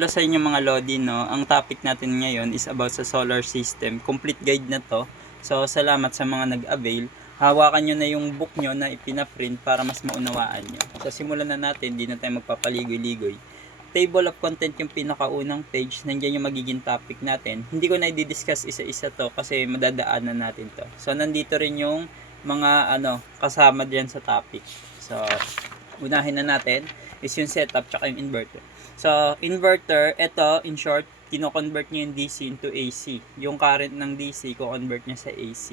Hello sa inyo mga Lodi, no? Ang topic natin ngayon is about sa solar system. Complete guide na to. So, salamat sa mga nag-avail. Hawakan nyo na yung book nyo na ipinaprint para mas maunawaan nyo. So, simulan na natin. Di na tayo magpapaligoy-ligoy. Table of content yung pinakaunang page. Nandiyan yung magiging topic natin. Hindi ko na i-discuss isa-isa to kasi madadaanan natin to. So, nandito rin yung mga kasama diyan sa topic. So, unahin na natin is yung setup tsaka yung inverter. So, inverter, ito, in short, kino-convert niya yung DC into AC. Yung current ng DC, ko-convert niya sa AC.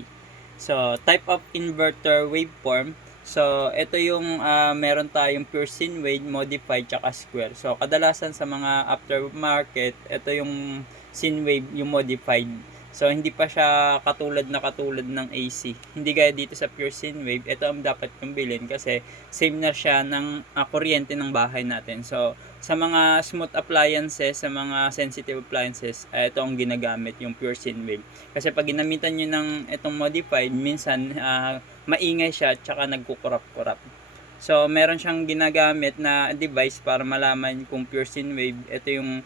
So, type of inverter waveform. So, ito yung meron tayong pure sine wave, modified, tsaka square. So, kadalasan sa mga aftermarket, ito yung sine wave, yung modified. So, hindi pa siya katulad ng AC. Hindi gaya dito sa pure sine wave. Ito ang dapat kong bilhin kasi same na siya ng kuryente ng bahay natin. So, sa mga smooth appliances, sa mga sensitive appliances, ito ang ginagamit, yung pure sine wave. Kasi pag ginamitan nyo ng itong modified, minsan maingay siya at saka nagkukurap-kurap. So, meron siyang ginagamit na device para malaman kung pure sine wave. Ito yung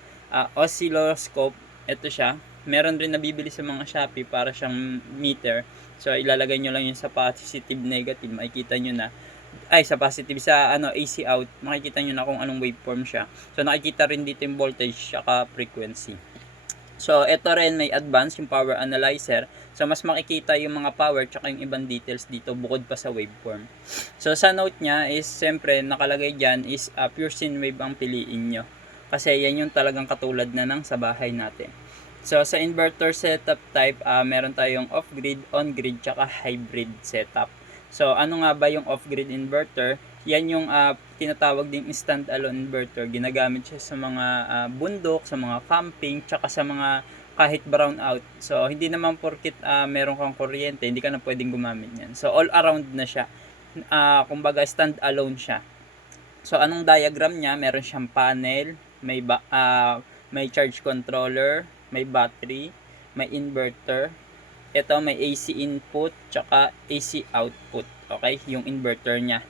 oscilloscope. Ito siya. Meron rin nabibili sa mga Shopee para siyang meter. So, ilalagay nyo lang yun sa positive, negative. Makikita nyo na. Sa positive, sa AC out. Makikita nyo na kung anong waveform siya. So, nakikita rin dito yung voltage saka frequency. So, ito rin may advance yung power analyzer. So, mas makikita yung mga power tsaka yung ibang details dito bukod pa sa waveform. So, sa note niya is, siyempre, nakalagay dyan is pure sine wave ang piliin nyo. Kasi yan yung talagang katulad na ng sa bahay natin. So, sa inverter setup type, meron tayong off-grid, on-grid, tsaka hybrid setup. So, ano nga ba yung off-grid inverter? Yan yung tinatawag ding stand-alone inverter. Ginagamit siya sa mga bundok, sa mga camping, tsaka sa mga kahit brownout. So, hindi naman porkit meron kang kuryente, hindi ka na pwedeng gumamit yan. So, all around na siya. Kumbaga, stand-alone siya. So, anong diagram niya? Meron siyang panel, may charge controller, may battery, may inverter. Ito may AC input, tsaka AC output. Okay, yung inverter niya.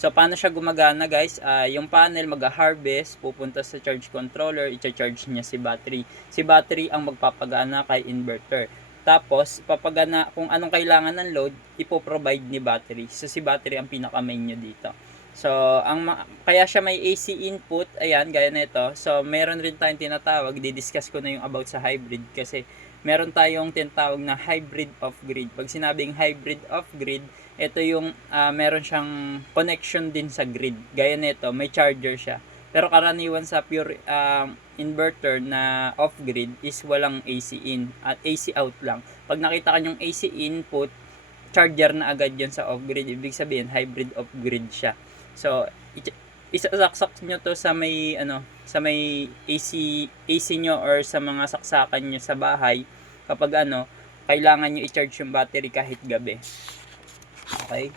So, paano siya gumagana guys? Yung panel mag-harvest, pupunta sa charge controller, i-charge niya si battery. Si battery ang magpapagana kay inverter. Tapos, papagana kung anong kailangan ng load, ipoprovide ni battery. So, si battery ang pinaka-main nyo dito. So, kaya siya may AC input, ayan, gaya nito. So, meron rin tayong tinatawag, di-discuss ko na yung about sa hybrid kasi meron tayong tinatawag na hybrid off-grid. Pag sinabing hybrid off-grid, ito yung meron siyang connection din sa grid. Gaya nito, may charger siya. Pero karaniwan sa pure inverter na off-grid is walang AC in at AC out lang. Pag nakita ka yung AC input, charger na agad yan sa off-grid. Ibig sabihin, hybrid off-grid siya. So, isasaksak nyo to sa may AC nyo or sa mga saksakan nyo sa bahay kapag kailangan nyo i-charge yung battery kahit gabi. Okay?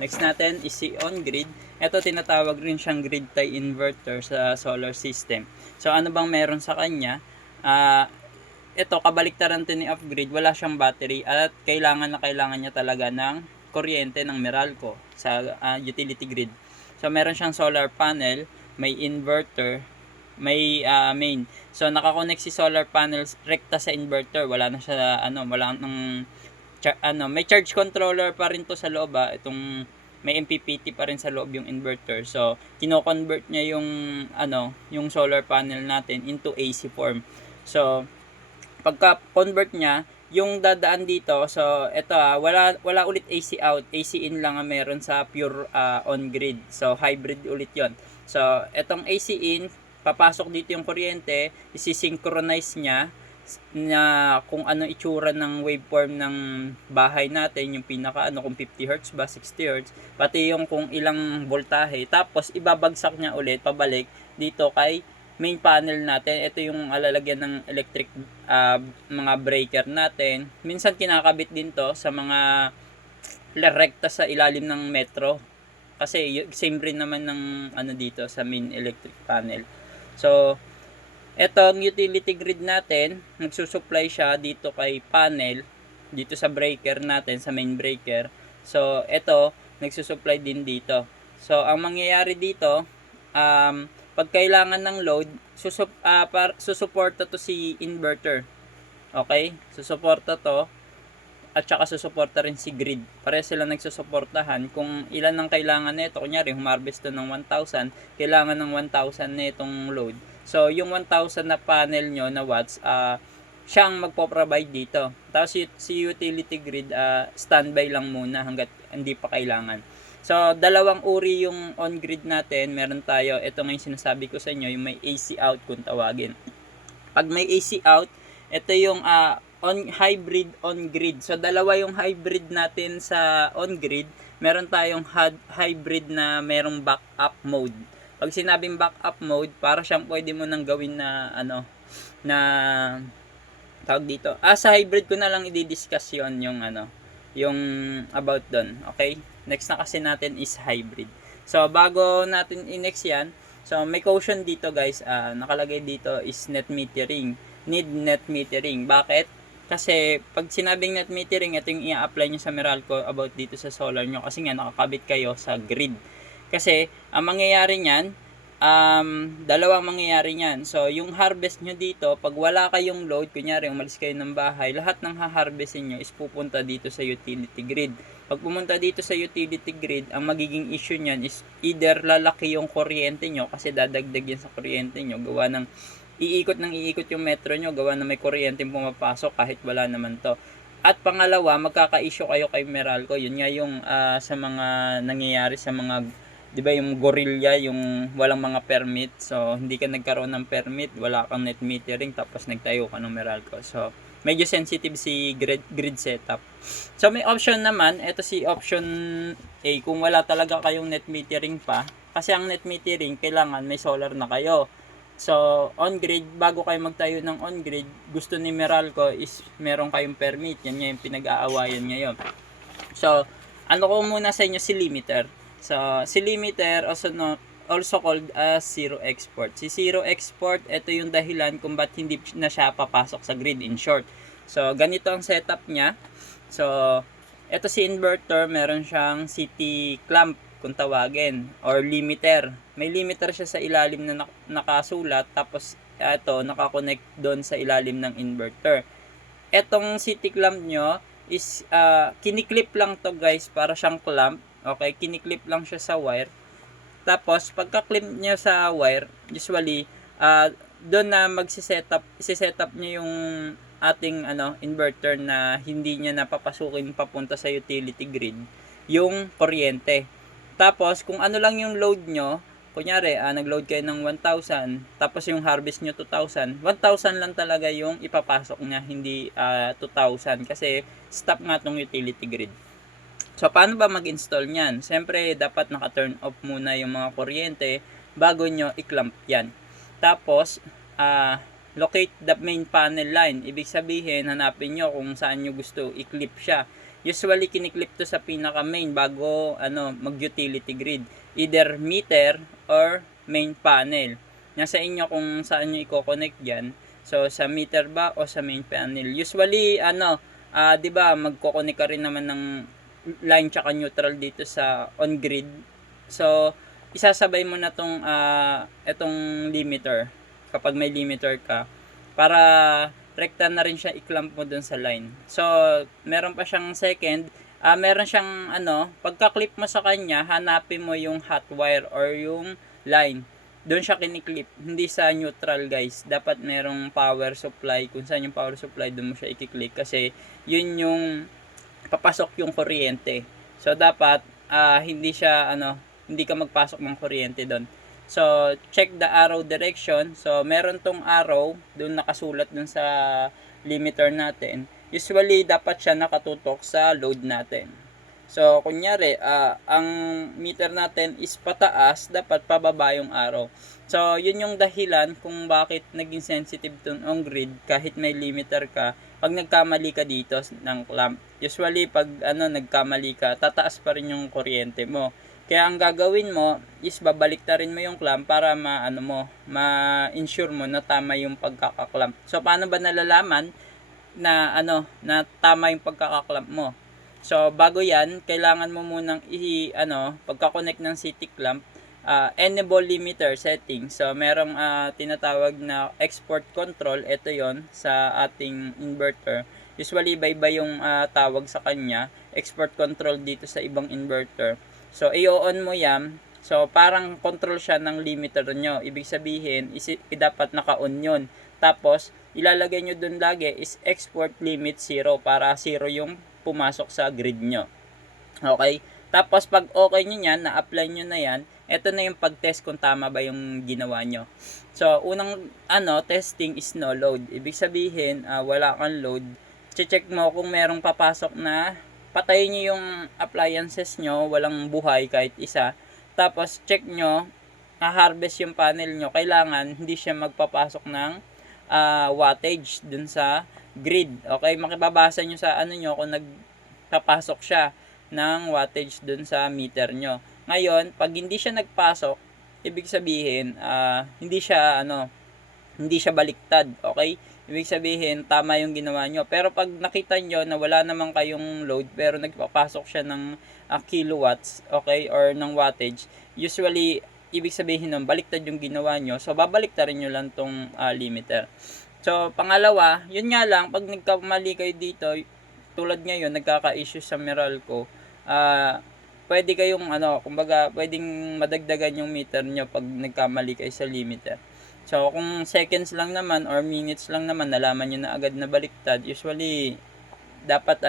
Next natin is si on-grid. Ito tinatawag rin siyang grid tie inverter sa solar system. So, ano bang meron sa kanya? Ito, kabaliktaran to ni off-grid, wala siyang battery at kailangan niya talaga ng kuryente ng Meralco sa utility grid. So, meron siyang solar panel, may inverter, may main. So, nakakonect si solar panels rekta sa inverter. Wala na siya, may charge controller pa rin to sa loob. Itong may MPPT pa rin sa loob yung inverter. So, kino-convert niya yung solar panel natin into AC form. So, pagka-convert niya, yung dadaan dito, so ito wala ulit AC out, AC in lang ang meron sa pure on-grid. So hybrid ulit yon. So etong AC in, papasok dito yung kuryente, isi-synchronize niya na kung ano itsura ng waveform ng bahay natin, yung pinaka kung 50 Hz ba, 60 Hz, pati yung kung ilang voltahe. Tapos ibabagsak niya ulit pabalik dito kay main panel natin. Ito yung lalagyan ng electric mga breaker natin. Minsan kinakabit din to sa mga rekta sa ilalim ng metro kasi same rin naman ng dito sa main electric panel. So etong utility grid natin, nagsusupply siya dito kay panel, dito sa breaker natin, sa main breaker. So ito nagsusupply din dito. So ang mangyayari dito, pag kailangan ng load, susuporta to si inverter. Okay? Susuporta to at saka susuporta rin si grid. Pare sila nagsusuportahan kung ilan ang kailangan nito. Kunyari, humarvest to ng 1,000, kailangan ng 1,000 nitong load. So, yung 1,000 na panel nyo na watts, siya ang magpo-provide dito. Tapos si utility grid, standby lang muna hanggat hindi pa kailangan. So, dalawang uri yung on-grid natin. Meron tayo, ito nga yung sinasabi ko sa inyo, yung may AC out kung tawagin. Pag may AC out, ito yung hybrid on-grid. So, dalawa yung hybrid natin sa on-grid. Meron tayong hybrid na merong backup mode. Pag sinabing backup mode, para siyang pwede mo nang gawin na na tawag dito. Sa hybrid ko na lang i-discuss yon yung about doon. Okay? Next na kasi natin is hybrid. So, bago natin i-next yan, so may caution dito guys, nakalagay dito is net metering. Need net metering. Bakit? Kasi pag sinabing net metering, ito yung i-apply nyo sa Meralco about dito sa solar nyo kasi nga nakakabit kayo sa grid. Kasi ang mangyayari niyan, dalawang mangyayari niyan. So, yung harvest nyo dito, pag wala kayong load, kunyari umalis kayo ng bahay, lahat ng ha-harvestin nyo is pupunta dito sa utility grid. Pag pumunta dito sa utility grid, ang magiging issue niyan is either lalaki yung kuryente nyo kasi dadagdag yan sa kuryente nyo, gawa ng iikot yung metro nyo, gawa na may kuryente pumapasok kahit wala naman to. At pangalawa, magkaka-issue kayo kay Meralco. Yun nga yung sa mga nangyayari sa mga, di ba yung gorilla, yung walang mga permit. So, hindi ka nagkaroon ng permit, wala kang net metering, tapos nagtayo ka ng Meralco. So, medyo sensitive si grid setup. So, may option naman. Ito si option A. Kung wala talaga kayong net metering pa, kasi ang net metering, kailangan may solar na kayo. So, on-grid, bago kayo magtayo ng on-grid, gusto ni Meralco is meron kayong permit. Yan nga yung pinag-aawayan ngayon. So, ano ko muna sa inyo si limiter. So, si limiter also called as zero export. Si zero export, ito yung dahilan kung ba't hindi na siya papasok sa grid in short. So, ganito ang setup niya. So, ito si inverter, meron siyang CT clamp kung tawagin, or limiter. May limiter siya sa ilalim na nakasulat, tapos ito nakakonect doon sa ilalim ng inverter. Etong CT clamp nyo is kiniklip lang to guys, para siyang clamp. Okay, kiniklip lang siya sa wire. Tapos pagka-clip niya sa wire, usually doon na isi-setup niya yung ating inverter na hindi niya napapasukin papunta sa utility grid yung kuryente. Tapos, kung ano lang yung load nyo, kunyari, nag-load kayo ng 1,000, tapos yung harvest nyo 2,000, 1,000 lang talaga yung ipapasok niya, hindi 2,000, kasi stop nga tong utility grid. So, paano ba mag-install niyan? Siyempre, dapat naka-turn off muna yung mga kuryente bago nyo i-clamp yan. Tapos, locate the main panel line. Ibig sabihin, hanapin nyo kung saan nyo gusto i-clip siya. Usually, kiniklip to sa pinaka-main bago mag-utility grid. Either meter or main panel. Nasa inyo kung saan nyo i-connect yan. So, sa meter ba o sa main panel. Usually, di ba magko-connect ka rin naman ng line tsaka neutral dito sa on-grid. So, isasabay mo na itong limiter kapag may limiter ka para rekta na rin siya i-clamp mo dun sa line. So, meron pa siyang second. Meron siyang pagka-clip mo sa kanya, hanapin mo yung hot wire or yung line. Doon siya kiniklip, hindi sa neutral guys. Dapat merong power supply. Kung saan yung power supply, doon mo siya i-click kasi yun yung papasok yung kuryente. So, dapat hindi ka magpasok ng kuryente doon. So, check the arrow direction. So, meron tong arrow, doon nakasulat dun sa limiter natin. Usually, dapat siya nakatutok sa load natin. So, kunyari, ang meter natin is pataas, dapat pababa yung arrow. So, yun yung dahilan kung bakit naging sensitive tong on-grid kahit may limiter ka. Pag nagkamali ka dito ng clamp, usually pag nagkamali ka, tataas pa rin yung kuryente mo. Kaya ang gagawin mo is babaliktarin mo yung clamp para ma-ensure mo na tama yung pagkaka-clamp. So paano ba nalalaman na na tama yung pagkaka-clamp mo? So bago 'yan, kailangan mo munang pagka-connect ng CT clamp, enable limiter setting. So, merong tinatawag na export control. Ito yon sa ating inverter. Usually, iba-iba yung tawag sa kanya. Export control dito sa ibang inverter. So, i-on mo yan. So, parang control siya ng limiter nyo. Ibig sabihin, dapat naka-on yun. Tapos, ilalagay nyo dun lagi is export limit 0 para 0 yung pumasok sa grid nyo. Okay? Tapos, pag okay nyo yan, na-apply nyo na yan, ito na yung pag-test kung tama ba yung ginawa nyo. So, unang testing is no load. Ibig sabihin, wala kang load. Check mo kung merong papasok na patayin nyo yung appliances nyo, walang buhay kahit isa. Tapos, check nyo, harvest yung panel nyo. Kailangan, hindi siya magpapasok ng wattage dun sa grid. Okay? Makibabasa nyo sa nyo kung nagpapasok siya ng wattage dun sa meter nyo. Ngayon, pag hindi siya nagpasok, ibig sabihin, hindi siya baliktad, okay? Ibig sabihin, tama yung ginawa nyo. Pero pag nakita nyo na wala naman kayong load, pero nagpapasok siya ng kilowatts, okay, or ng wattage, usually, ibig sabihin nun, baliktad yung ginawa nyo. So, babaliktarin nyo lang tong limiter. So, pangalawa, yun nga lang, pag nagkamali kayo dito, tulad ngayon, nagkaka-issue sa Meralco, pwede kayong kumbaga pwedeng madagdagan yung meter nyo pag nagkamali kayo sa limiter. So kung seconds lang naman or minutes lang naman, nalaman nyo na agad na baliktad, usually dapat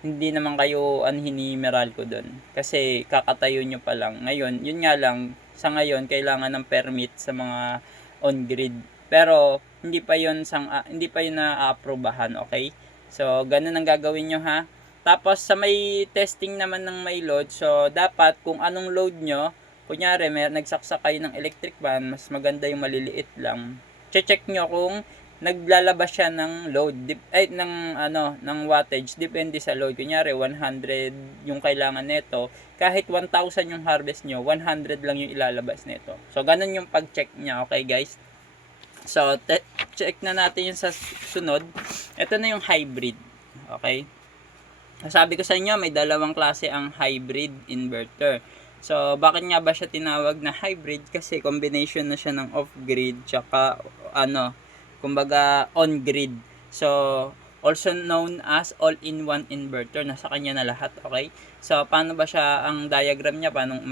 hindi naman kayo anhin ni Meralco doon kasi kakatayo nyo pa lang. Ngayon, yun nga lang, sa ngayon kailangan ng permit sa mga on-grid. Pero hindi pa yun na-aprobahan, okay? So ganun ang gagawin nyo ha. Tapos sa may testing naman ng may load, so dapat kung anong load nyo, kunyari nagsaksak kayo ng electric fan, mas maganda yung maliliit lang. Check nyo kung naglalabas siya ng load, ng wattage, depende sa load. Kunyari 100 yung kailangan nito, kahit 1,000 yung harvest nyo, 100 lang yung ilalabas nito. So ganun yung pag-check niya, okay guys? So check na natin yung sa sunod. Ito na yung hybrid, okay? Sabi ko sa inyo, may dalawang klase ang hybrid inverter. So, bakit nga ba siya tinawag na hybrid? Kasi combination na siya ng off-grid tsaka kumbaga on-grid. So, also known as all-in-one inverter. Nasa kanya na lahat, okay? So, paano ba siya ang diagram niya? Paano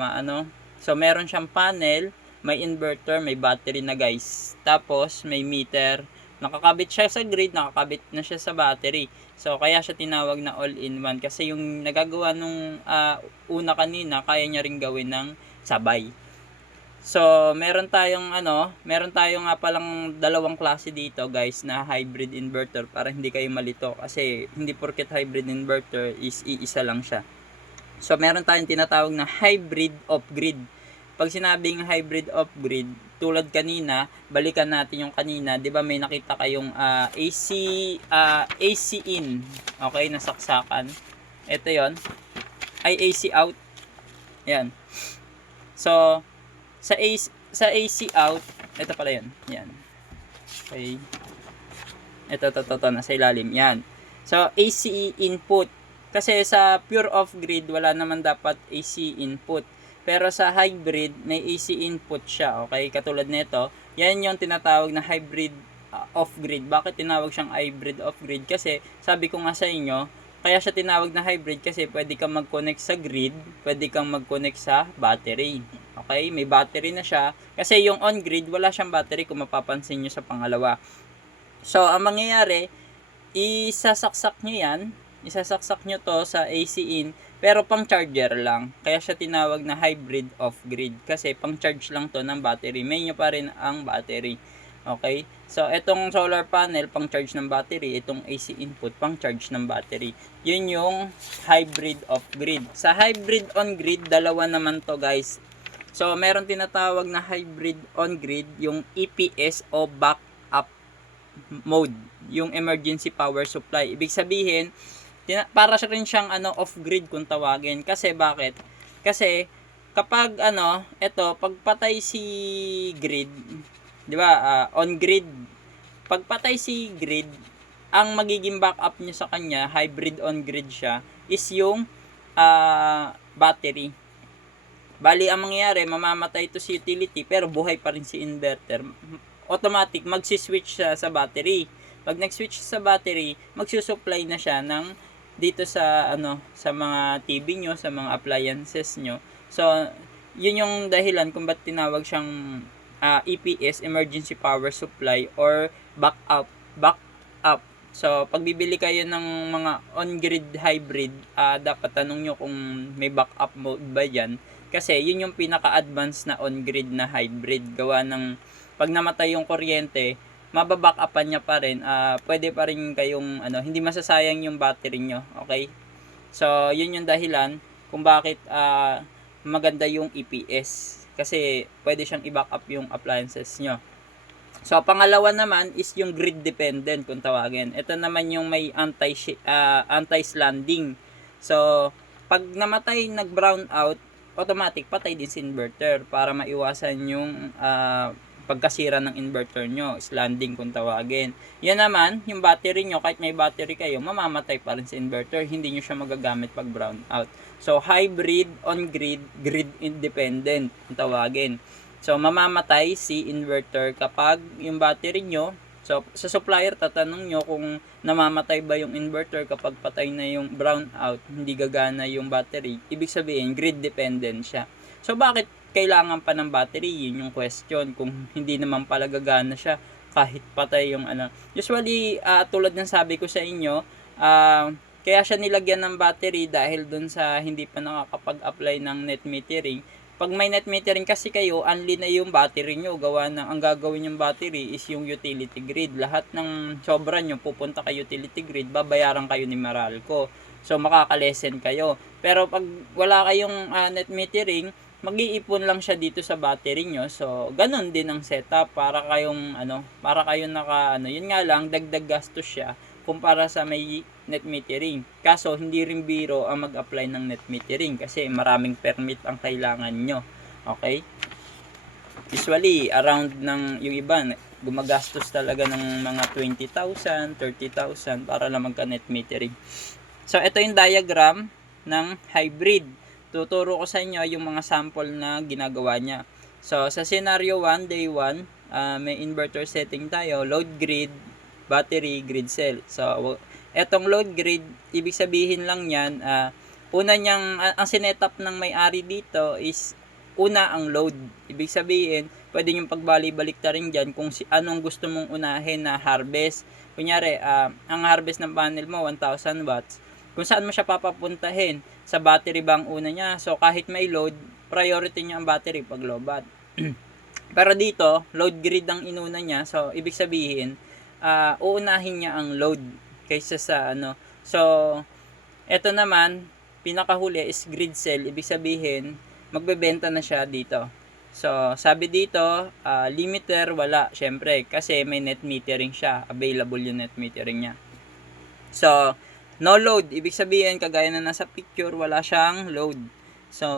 So, meron siyang panel, may inverter, may battery na guys. Tapos, may meter. Nakakabit siya sa grid, nakakabit na siya sa battery. So, kaya siya tinawag na all-in-one. Kasi yung nagagawa nung una kanina, kaya niya rin gawin ng sabay. So, meron tayong nga palang dalawang klase dito guys na hybrid inverter para hindi kayo malito. Kasi hindi porket hybrid inverter is iisa lang siya. So, meron tayong tinatawag na hybrid off-grid. Pag sinabing hybrid off-grid, tulad kanina, balikan natin yung kanina, 'di ba may nakita kayong AC in, okay, nasaksakan. Ito 'yon. Ay AC out. Yan. So sa AC out, ito pala 'yon. Yan. Okay. Ito nasa ilalim. Yan. So AC input. Kasi sa pure off-grid, wala naman dapat AC input. Pero sa hybrid, may AC input siya, okay? Katulad nito, yan yung tinatawag na hybrid off-grid. Bakit tinawag siyang hybrid off-grid? Kasi, sabi ko nga sa inyo, kaya siya tinawag na hybrid kasi pwede kang mag-connect sa grid, pwede kang mag-connect sa battery. Okay? May battery na siya. Kasi yung on-grid, wala siyang battery kung mapapansin nyo sa pangalawa. So, ang mangyayari, isasaksak nyo to sa AC in, pero pang charger lang. Kaya siya tinawag na hybrid off-grid. Kasi pang charge lang to ng battery. May nyo pa rin ang battery. Okay? So, itong solar panel, pang charge ng battery. Itong AC input, pang charge ng battery. Yun yung hybrid off-grid. Sa hybrid on-grid, dalawa naman to guys. So, meron tinatawag na hybrid on-grid, yung EPS o backup mode. Yung emergency power supply. Ibig sabihin, para siya rin siyang off-grid kung tawagin. Kasi bakit? Kasi kapag pag patay si grid, 'di ba? On-grid. Pag patay si grid, ang magiging backup niya sa kanya, hybrid on-grid siya, is yung battery. Bali, ang mangyayari, mamamatay ito si utility, pero buhay pa rin si inverter. Automatic, magsiswitch siya sa battery. Pag nag-switch sa battery, magsusupply na siya ng dito sa sa mga TV nyo, sa mga appliances nyo. So, yun yung dahilan kung ba't tinawag siyang EPS, Emergency Power Supply, or backup. So, pag bibili kayo ng mga on-grid hybrid, dapat tanong nyo kung may backup mode ba yan. Kasi yun yung pinaka-advanced na on-grid na hybrid. Gawa ng pag namatay yung kuryente, mababackupan niya pa rin. Pwede pa rin kayong hindi masasayang yung battery nyo. Okay? So, yun yung dahilan kung bakit maganda yung EPS. Kasi pwede siyang i-backup yung appliances nyo. So, pangalawa naman is yung grid dependent kung tawagin. Ito naman yung may anti-slanding. So, pag namatay, nag-brown out, automatic patay din si inverter para maiwasan yung pagkasira ng inverter nyo, slanding kung tawagin. Yan naman, yung battery nyo, kahit may battery kayo, mamamatay pa rin si inverter, hindi nyo siya magagamit pag brown out. So, hybrid, on-grid, grid independent kung tawagin. So, mamamatay si inverter kapag yung battery nyo, so, sa supplier, tatanong nyo kung namamatay ba yung inverter kapag patay na yung brown out, hindi gagana yung battery. Ibig sabihin, grid dependent siya. So, bakit kailangan pa ng battery? Yun yung question. Kung hindi naman pala gagana siya, kahit patay yung Usually, tulad ng sabi ko sa inyo, kaya siya nilagyan ng battery dahil dun sa hindi pa nakakapag-apply ng net metering. Pag may net metering kasi kayo, unli na yung battery nyo. Gawa ng, ang gagawin yung battery is yung utility grid. Lahat ng sobra nyo pupunta kay utility grid, babayaran kayo ni Meralco. So, makakalesen kayo. Pero pag wala kayong net metering, mag-iipon lang siya dito sa battery nyo. So, ganun din ang setup para kayong para kayong yun nga lang, dagdag gastos siya kumpara sa may net metering. Kaso, hindi rin biro ang mag-apply ng net metering kasi maraming permit ang kailangan nyo. Okay? Usually, around ng yung iba, gumagastos talaga ng mga 20,000, 30,000 para lang magka-net metering. So, ito yung diagram ng hybrid. Tuturo ko sa inyo yung mga sample na ginagawa niya. So, sa scenario 1, day 1, may inverter setting tayo, load grid, battery, grid cell. So, etong load grid, ibig sabihin lang yan, una niyang, ang sinetup ng may-ari dito is, una ang load. Ibig sabihin, pwede niyong pagbali-balik ta rin dyan kung anong gusto mong unahin na harvest. Kunyari, ang harvest ng panel mo, 1,000 watts. Kung saan mo siya papapuntahin, sa battery ba ang una niya? So, kahit may load, priority niya ang battery pag lobat. Pero dito, load grid ang inuna niya. So, ibig sabihin, uunahin niya ang load kaysa sa So, eto naman, pinakahuli is grid cell. Ibig sabihin, magbebenta na siya dito. So, sabi dito, limiter, wala. Syempre, kasi may net metering siya. Available yung net metering niya. So, no load. Ibig sabihin, kagaya na nasa picture, wala siyang load. So,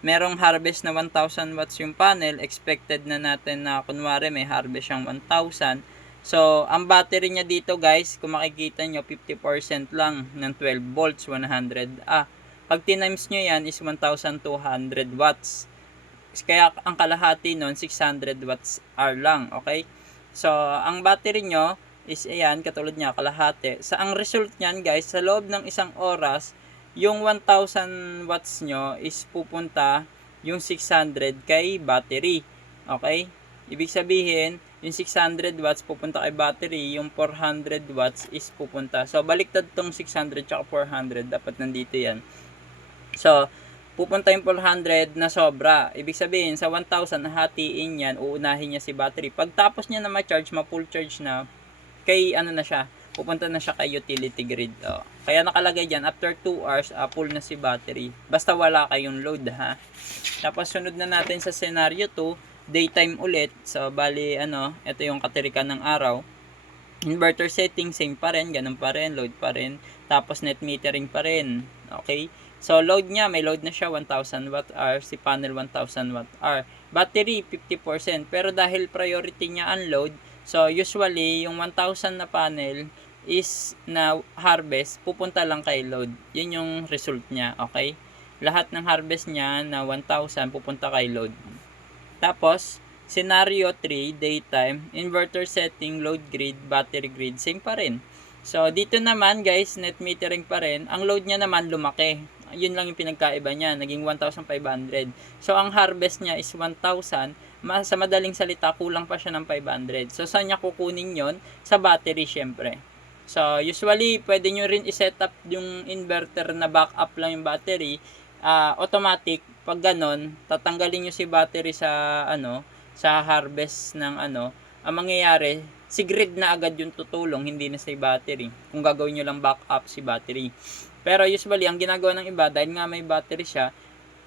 merong harvest na 1,000 watts yung panel. Expected na natin na, kunwari, may harvest siyang 1,000. So, ang battery niya dito guys, kung makikita nyo, 50% lang ng 12 volts, 100 Pag tinimes nyo yan is 1,200 watts. Kaya ang kalahati nun, 600 watts hour lang, okay? So, ang battery nyo is ayan, katulad niya, kalahati. Sa ang result niyan guys, sa loob ng isang oras, yung 1,000 watts nyo is pupunta yung 600 kay battery. Okay? Ibig sabihin, yung 600 watts pupunta kay battery, yung 400 watts is pupunta. So, baliktad tong 600 tsaka 400. Dapat nandito yan. So, pupunta yung 400 na sobra. Ibig sabihin, sa 1,000, hatiin yan, uunahin niya si battery. Pagtapos niya na ma-charge, ma-full charge na, kay na siya, pupunta na siya kay utility grid. Kaya nakalagay dyan, after 2 hours, full na si battery. Basta wala kayong load ha. Tapos sunod na natin sa scenario 2, daytime ulit. So, bali, ito yung katirikan ng araw. Inverter setting, same pa rin, ganun pa rin, load pa rin. Tapos net metering pa rin. Okay? So, load niya, may load na siya, 1,000 watt hour. Si panel, 1,000 watt hour. Battery, 50%. Pero dahil priority niya ang load, so, usually, yung 1,000 na panel is na harvest, pupunta lang kay load. Yun yung result niya, okay? lahat ng harvest niya na 1,000 pupunta kay load. Tapos, scenario 3, daytime, inverter setting, load grid, battery grid, same pa rin. So, dito naman guys, net metering pa rin. Ang load niya naman lumaki. Yun lang yung pinagkaiba niya, naging 1,500. So, ang harvest niya is 1,000. Sa madaling salita, kulang pa siya ng 500. So, saan niya kukunin yon? Sa battery syempre. So, usually, pwede nyo rin iset up yung inverter na backup lang yung battery. Automatic, pag ganon, tatanggalin nyo si battery sa, sa harvest ng ang mangyayari, si grid na agad yung tutulong, hindi na si battery. Kung gagawin nyo lang backup si battery. Pero usually, ang ginagawa ng iba, dahil nga may battery siya,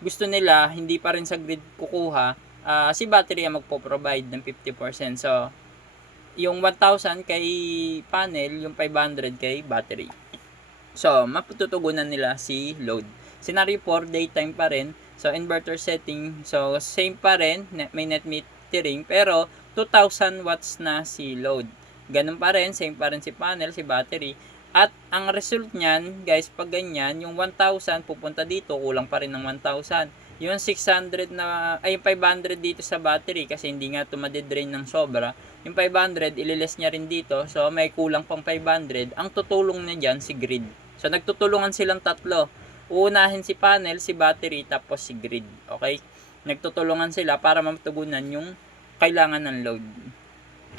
gusto nila, hindi pa rin sa grid kukuha, si battery ang magpo-provide ng 50%. So, yung 1,000 kay panel, yung 500 kay battery. So, matutugunan nila si load. Scenario 4, daytime pa rin. So, inverter setting. So, same pa rin. May net metering. Pero, 2,000 watts na si load. Ganun pa rin. Same pa rin si panel, si battery. At, ang result niyan, guys, pag ganyan, yung 1,000 pupunta dito, kulang pa rin ng 1,000. Yung 600 na, yung 500 dito sa battery, kasi hindi nga ito madidrain ng sobra. Yung 500, ililes niya rin dito. So, may kulang pang 500. Ang tutulong niya dyan, si grid. So, nagtutulungan silang tatlo. Uunahin si panel, si battery, tapos si grid. Okay? Nagtutulungan sila para matugunan yung kailangan ng load.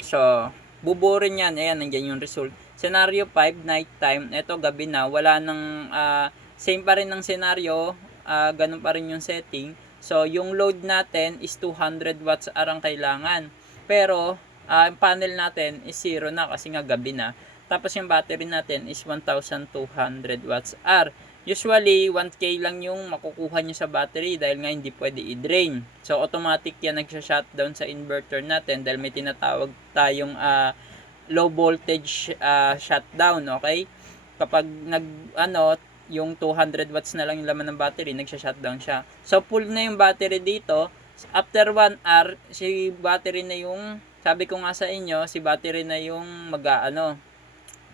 So, buburin yan. Ayan, nandiyan yung result. Scenario 5, night time. Ito, gabi na. Wala nang, same pa rin ng scenario. Ganun pa rin yung setting. So, yung load natin is 200 watts arang kailangan. Pero, ang panel natin is 0 na kasi nga gabi na. Tapos yung battery natin is 1,200 watts R. Usually, 1K lang yung makukuha nyo sa battery dahil nga hindi pwede i-drain. So, automatic yan nagsha-shutdown sa inverter natin dahil may tinatawag tayong low voltage shutdown, okay? Kapag yung 200 watts na lang yung laman ng battery, nagsha-shutdown siya. So, full na yung battery dito. After 1 hour, si battery na yung, sabi ko nga sa inyo, si battery na yung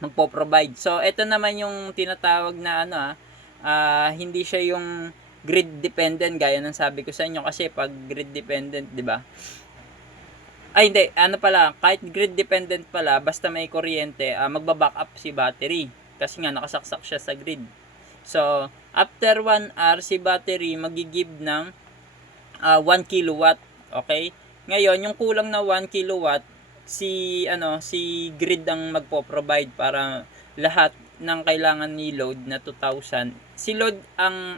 magpo-provide. So, ito naman yung tinatawag na hindi siya yung grid dependent gaya ng sabi ko sa inyo kasi pag grid dependent, 'di ba? Ay hindi, kahit grid dependent pala, basta may kuryente, magba-backup si battery kasi nga nakasaksak siya sa grid. So, after 1 hour si battery magi-give ng 1 kilowatt, okay? Ngayon, yung kulang na 1 kilowatt, si grid ang magpo-provide para lahat ng kailangan ni load na 2,000. Si load ang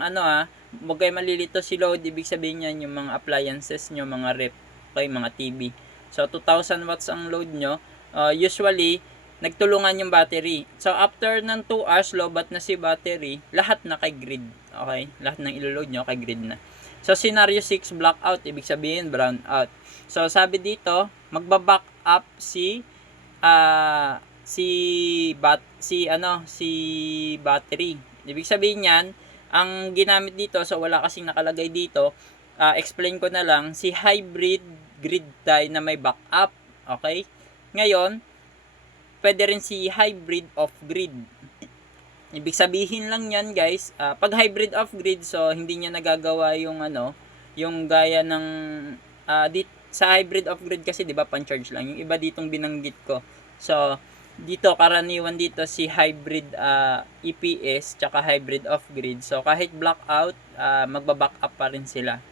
huwag kayo malilito, si load ibig sabihin niyan yung mga appliances nyo, mga rep, okay, mga TV. So 2,000 watts ang load nyo. Usually nagtulungan yung battery. So after ng 2 hours lobat na si battery, lahat na kay grid. Okay? Lahat ng ilo-load nyo kay grid na. So scenario 6, blackout, ibig sabihin brown out. So sabi dito, magba-back up si battery. Ibig sabihin niyan, ang ginamit dito, so wala kasing nakalagay dito, explain ko na lang, si hybrid grid tie na may backup. Okay? Ngayon, pwede rin si hybrid off grid. Ibig sabihin lang yan guys, pag hybrid off grid, so hindi niya nagagawa yung yung gaya ng sa hybrid off grid kasi 'di ba pan-charge lang. Yung iba ditong binanggit ko. So dito karaniwan dito si hybrid EPS tsaka hybrid off grid. So kahit blackout, magba-backup pa rin sila.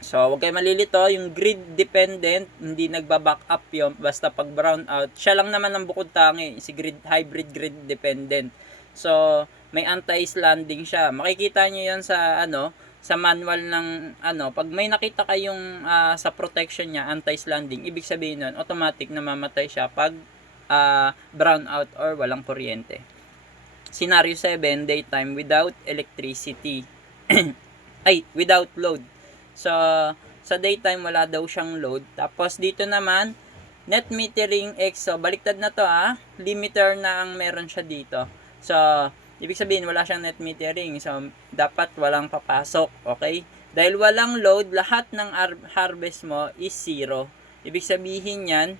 So wag kayo malilito, yung grid dependent hindi nagba-backup yon basta pag brown out. Siya lang naman ang bukod tangi, si hybrid grid dependent. So may anti-slanding siya. Makikita niyo 'yan sa manual ng pag may nakita kayong sa protection niya anti-slanding, ibig sabihin nun automatic namamatay siya pag brown out or walang kuryente. Scenario 7, daytime without electricity. Without load. So sa daytime wala daw siyang load. Tapos dito naman net metering EXO, baliktad na to limiter na ang meron siya dito. So ibig sabihin, wala siyang net metering. So, dapat walang papasok. Okay? Dahil walang load, lahat ng harvest mo is 0. Ibig sabihin yan,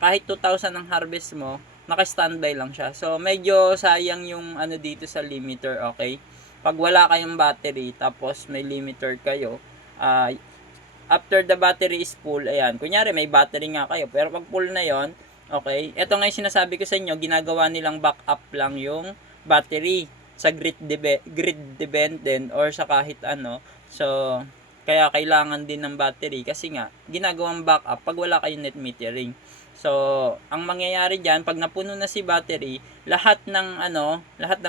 kahit 2,000 ang harvest mo, naka-standby lang siya. So, medyo sayang yung dito sa limiter. Okay? pag wala kayong battery, tapos may limiter kayo, after the battery is full, ayan, kunyari may battery nga kayo, pero pag full na yon, okay, ito nga yung sinasabi ko sa inyo, ginagawa nilang backup lang yung battery sa grid dependent or sa kahit ano. So, kaya kailangan din ng battery kasi nga, ginagawang backup pag wala kayong net metering. So, ang mangyayari diyan pag napuno na si battery, lahat ng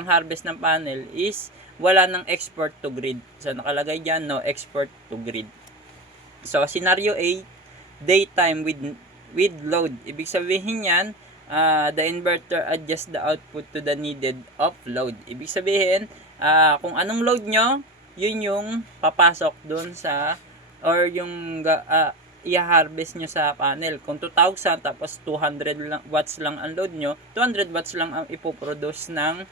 harvest ng panel is wala ng export to grid. So, nakalagay diyan, no export to grid. So, scenario A, daytime with load. Ibig sabihin yan, the inverter adjust the output to the needed of load. Ibig sabihin, kung anong load nyo, yun yung papasok dun sa, or yung i-harvest nyo sa panel. Kung 2,000 tapos 200 watts lang ang load nyo, 200 watts lang ang ipoproduce ng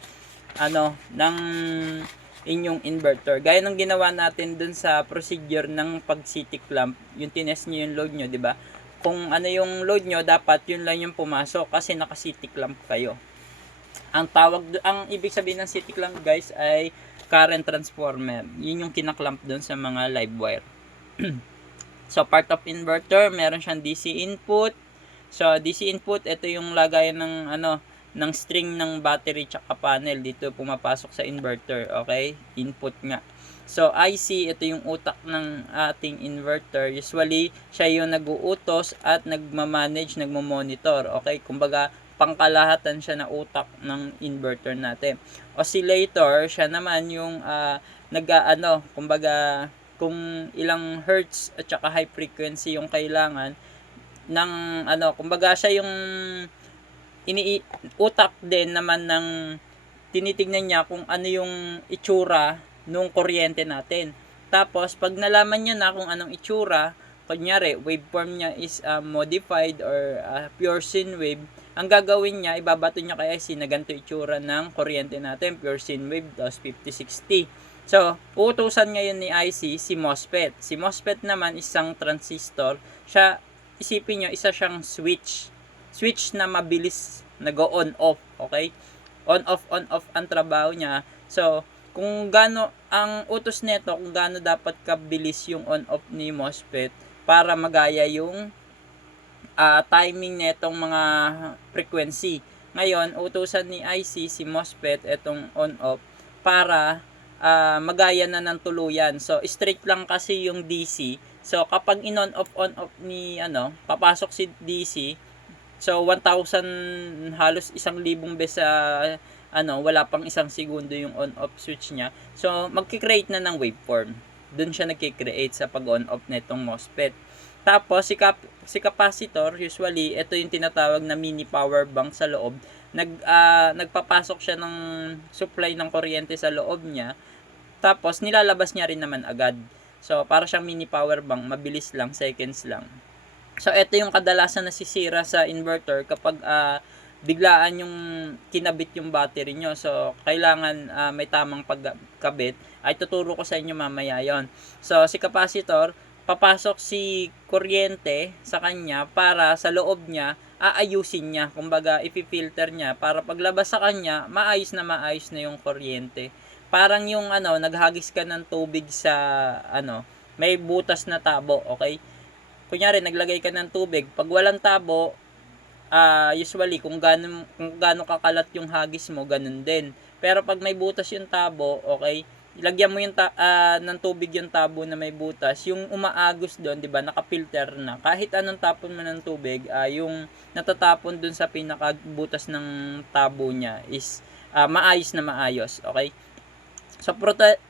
inyong inverter. Gaya ng ginawa natin dun sa procedure ng pag-city clamp, yung tinest nyo yung load nyo, di ba? Kung ano yung load nyo, dapat yun lang yung pumasok kasi naka-city clamp kayo. Ang ibig sabihin ng city clamp, guys, ay current transformer. Yun yung kinaklamp dun sa mga live wire. So, part of inverter, meron siyang DC input. So, DC input, ito yung lagayan ng string ng battery tsaka panel. Dito pumapasok sa inverter, okay? Input nga. So, IC, ito yung utak ng ating inverter. Usually, siya yung nag-uutos at nagmamanage, nagmo-monitor, okay? Kumbaga, pangkalahatan siya na utak ng inverter natin. Oscillator, siya naman yung kumbaga, kung ilang hertz at saka high frequency yung kailangan ng kumbaga siya yung utak din naman ng tinitingnan niya kung ano yung itsura nung kuryente natin. Tapos pag nalaman niya na kung anong itsura, kunyari waveform niya is modified or pure sine wave, ang gagawin niya, ibabato niya kay IC na ganito itsura ng kuryente natin, pure sine wave, tapos 50-60. So, uutusan ngayon ni IC si MOSFET. Si MOSFET naman isang transistor. Siya, isipin nyo, isa siyang switch. Switch na mabilis nag-o on-off. Okay? On-off ang trabaho niya. So, kung gaano, ang utos nito, kung gaano dapat kabilis yung on-off ni MOSFET para magaya yung timing netong mga frequency. Ngayon, utusan ni IC si MOSFET itong on-off para magaya na ng tuluyan. So, straight lang kasi yung DC. So, kapag on-off ni papasok si DC, so 1,000 halos 1,000 beses wala pang isang segundo yung on-off switch niya. So, magki-create na ng waveform. Doon siya nagki-create sa pag-on-off nitong MOSFET. Tapos, si capacitor, usually, ito yung tinatawag na mini power bank sa loob. Nagpapasok siya ng supply ng kuryente sa loob niya. Tapos, nilalabas niya rin naman agad. So, para siyang mini power bank, mabilis lang, seconds lang. So, ito yung kadalasan nasisira sa inverter kapag biglaan yung kinabit yung battery nyo. So, kailangan may tamang pagkabit. Ay, tuturo ko sa inyo mamaya yon. So, si capacitor, papasok si kuryente sa kanya para sa loob niya, aayusin niya. Kumbaga, ipifilter niya para paglabas sa kanya, maayos na yung kuryente. Parang yung naghagis ka ng tubig sa may butas na tabo, okay? Kunyari naglagay ka ng tubig, pag walang tabo, usually kung gaano kakalat yung hagis mo, ganun din. Pero pag may butas yung tabo, okay? Ilagyan mo yung ng tubig yung tabo na may butas, yung umaagos doon, 'di ba? Naka-filter na. Kahit anong tapon mo ng tubig, yung natatapon doon sa pinakabutas ng tabo niya is maayos na maayos, okay? So,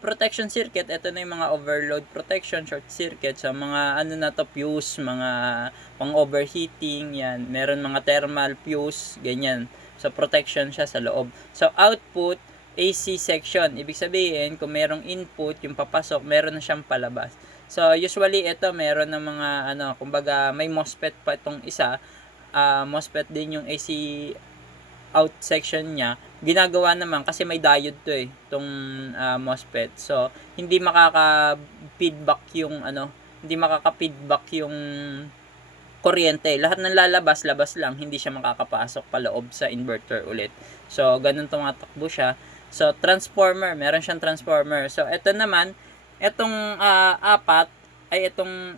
protection circuit, ito na yung mga overload protection, short circuit, sa mga fuse, mga pang overheating, yan. Meron mga thermal fuse, ganyan. So, protection siya sa loob. So, output, AC section. Ibig sabihin, kung merong input, yung papasok, meron na siyang palabas. So, usually, ito, meron ng mga, kumbaga, may MOSFET pa itong isa. MOSFET din yung AC out section niya, ginagawa naman kasi may diode to itong MOSFET. So, hindi makaka-feedback yung kuryente. Lahat ng labas lang, hindi siya makakapasok pa loob sa inverter ulit. So, ganun tumatakbo siya. So, transformer, meron siyang transformer. So, ito naman, itong apat, ay itong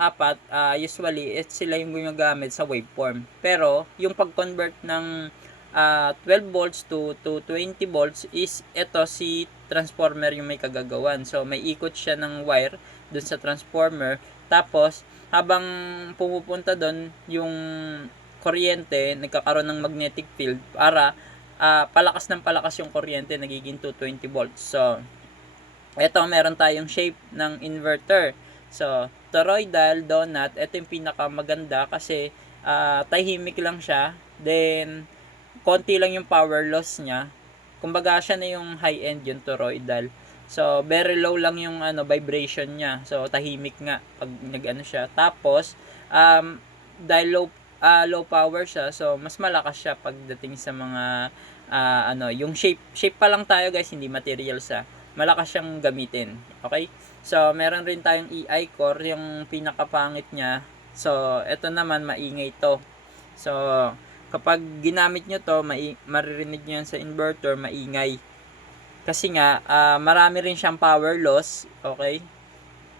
apat, usually, sila yung gumagamit sa waveform. Pero, yung pag-convert ng 12 volts to 20 volts is ito si transformer yung may kagagawan. So, may ikot siya ng wire dun sa transformer. Tapos, habang pumupunta dun, yung kuryente, nagkakaroon ng magnetic field para palakas ng palakas yung kuryente, nagiging 220 volts. So, eto meron tayong shape ng inverter. So, toroidal, donut, ito yung pinakamaganda kasi tahimik lang siya. Then, konti lang yung power loss niya. Kumbaga siya na yung high end, yung toroidal. So, very low lang yung vibration niya. So, tahimik nga pag nag-ano siya. Tapos, dahil low power siya, so mas malakas siya pagdating sa mga yung shape pa lang tayo guys, hindi material sa malakas siyang gamitin. Okay? So, meron rin tayong EI core, yung pinakapangit niya. So, ito naman maingay to. So, kapag ginamit nyo to, maririnig nyo yan sa inverter, maingay. Kasi nga, marami rin siyang power loss. Okay?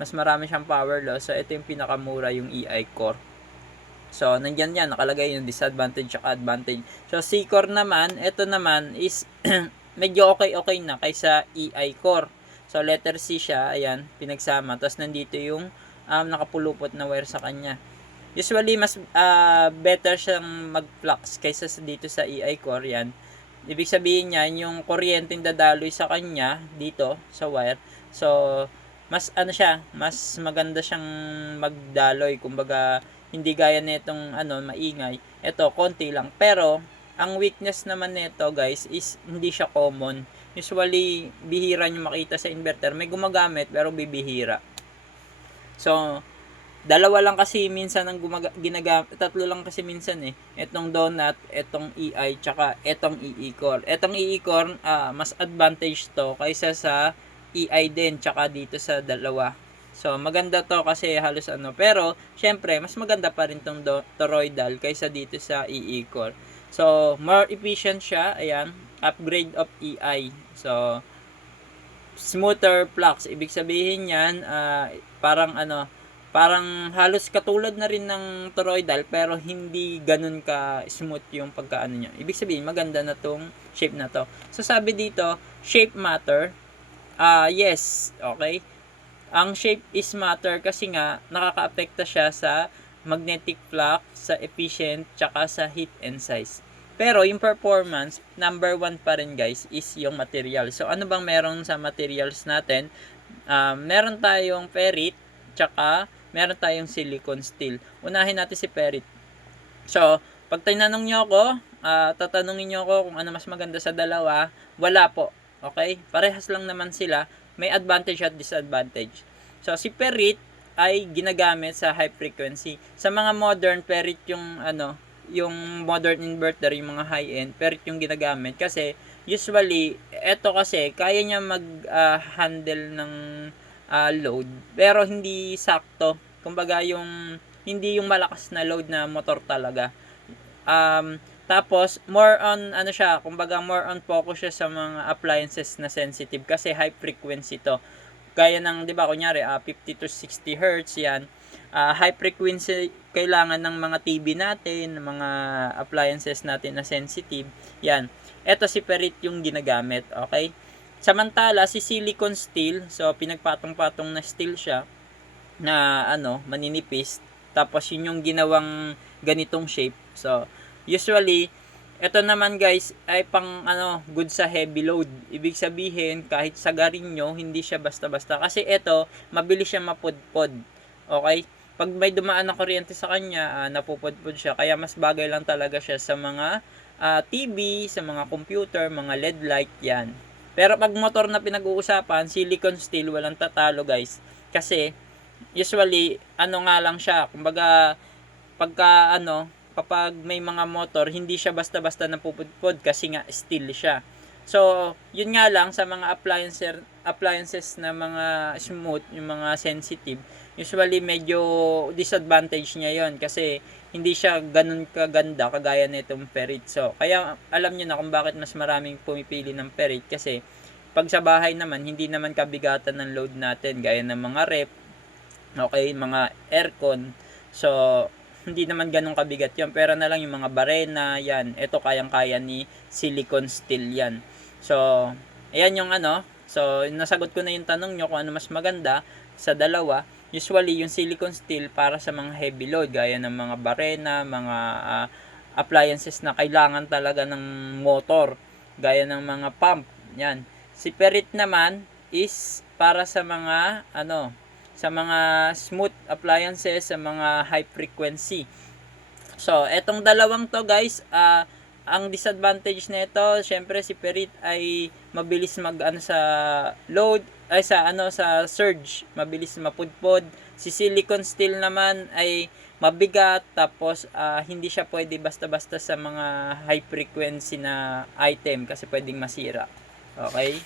Mas marami siyang power loss. So, ito yung pinakamura, yung EI core. So, nandiyan yan, nakalagay yung disadvantage at advantage. So, C-core naman, ito naman is medyo okay na kaysa EI core. So, letter C siya, ayan, pinagsama. Tapos, nandito yung nakapulupot na wire sa kanya. Usually, mas better siyang mag-flux kaysa dito sa EI core, yan. Ibig sabihin niya, yung kuryente dadaloy sa kanya, dito, sa wire. So, mas mas maganda siyang magdaloy. Kumbaga, hindi gaya nitong maingay. Ito konti lang. Pero ang weakness naman nito guys is hindi siya common. Usually bihira niyo makita sa inverter. May gumagamit pero bibihira. So dalawa lang kasi minsan ang ginagamit, tatlo lang kasi minsan Etong donut, etong EI, tsaka etong EE core. Etong EE core mas advantage to kaysa sa EI din, tsaka dito sa dalawa. So, maganda to kasi halos pero, syempre, mas maganda pa rin tong toroidal kaysa dito sa EE core. So, more efficient siya, ayan, upgrade of EI. So, smoother flux, ibig sabihin yan, parang halos katulad na rin ng toroidal pero hindi ganun ka smooth yung pagkaano niya. Ibig sabihin, maganda na tong shape na to. So, sabi dito, shape matter. Yes, okay. Ang shape is matter kasi nga nakakaapekto siya sa magnetic flux, sa efficient, tsaka sa heat and size. Pero yung performance, number 1 pa rin guys is yung material. So ano bang meron sa materials natin? Meron tayong ferrite, tsaka meron tayong silicone steel. Unahin natin si ferrite. So, pag tinanong nyo ako, tatanungin nyo ako kung ano mas maganda sa dalawa, wala po. Okay? Parehas lang naman sila. May advantage at disadvantage. So, si ferrite ay ginagamit sa high frequency. Sa mga modern, ferrite yung modern inverter, yung mga high-end, ferrite yung ginagamit. Kasi, usually, eto kasi, kaya niya mag-handle ng load. Pero, hindi sakto. Kumbaga, hindi yung malakas na load na motor talaga. Tapos, more on, kumbaga more on focus siya sa mga appliances na sensitive kasi high frequency to. Gaya ng, di ba, kunyari, 50 to 60 Hz, yan. High frequency kailangan ng mga TV natin, ng mga appliances natin na sensitive, yan. Ito si ferrite yung ginagamit, okay? Samantala, si silicone steel, so pinagpatong-patong na steel siya, na maninipis, tapos yun yung ginawang ganitong shape. So, usually, ito naman guys ay pang good sa heavy load. Ibig sabihin kahit sagarin nyo, hindi siya basta-basta. Kasi ito, mabilis siya mapudpod. Okay? Pag may dumaan na kuryente sa kanya, napupudpod siya. Kaya mas bagay lang talaga siya sa mga TV, sa mga computer, mga LED light, yan. Pero pag motor na pinag-uusapan, silicone steel, walang tatalo guys. Kasi, usually, nga lang siya. Kumbaga, kapag may mga motor, hindi siya basta-basta napupudpod kasi nga steel siya. So, yun nga lang sa mga appliances na mga smooth, yung mga sensitive, usually medyo disadvantage niya yon kasi hindi siya ganun kaganda kagaya nitong Ferrite. So, kaya alam niyo na kung bakit mas maraming pumipili ng Ferrite kasi pag sa bahay naman, hindi naman kabigatan ng load natin gaya ng mga rep, okay, mga aircon. So, hindi naman ganun kabigat yun. Pero na lang yung mga barena, yan. Ito kayang-kaya ni silicone steel yan. So, ayan yung ano. So, nasagot ko na yung tanong nyo kung ano mas maganda sa dalawa. Usually, yung silicone steel para sa mga heavy load, gaya ng mga barena, mga appliances na kailangan talaga ng motor, gaya ng mga pump, yan. Si Ferrite naman is para sa mga ano, sa mga smooth appliances, sa mga high frequency. So, etong dalawang to guys, ang disadvantage nito, syempre si Ferrite ay mabilis mag ano sa load, ay sa ano sa surge, mabilis mapudpod. Si silicone steel naman ay mabigat, tapos hindi siya pwede basta-basta sa mga high frequency na item kasi pwedeng masira. Okay?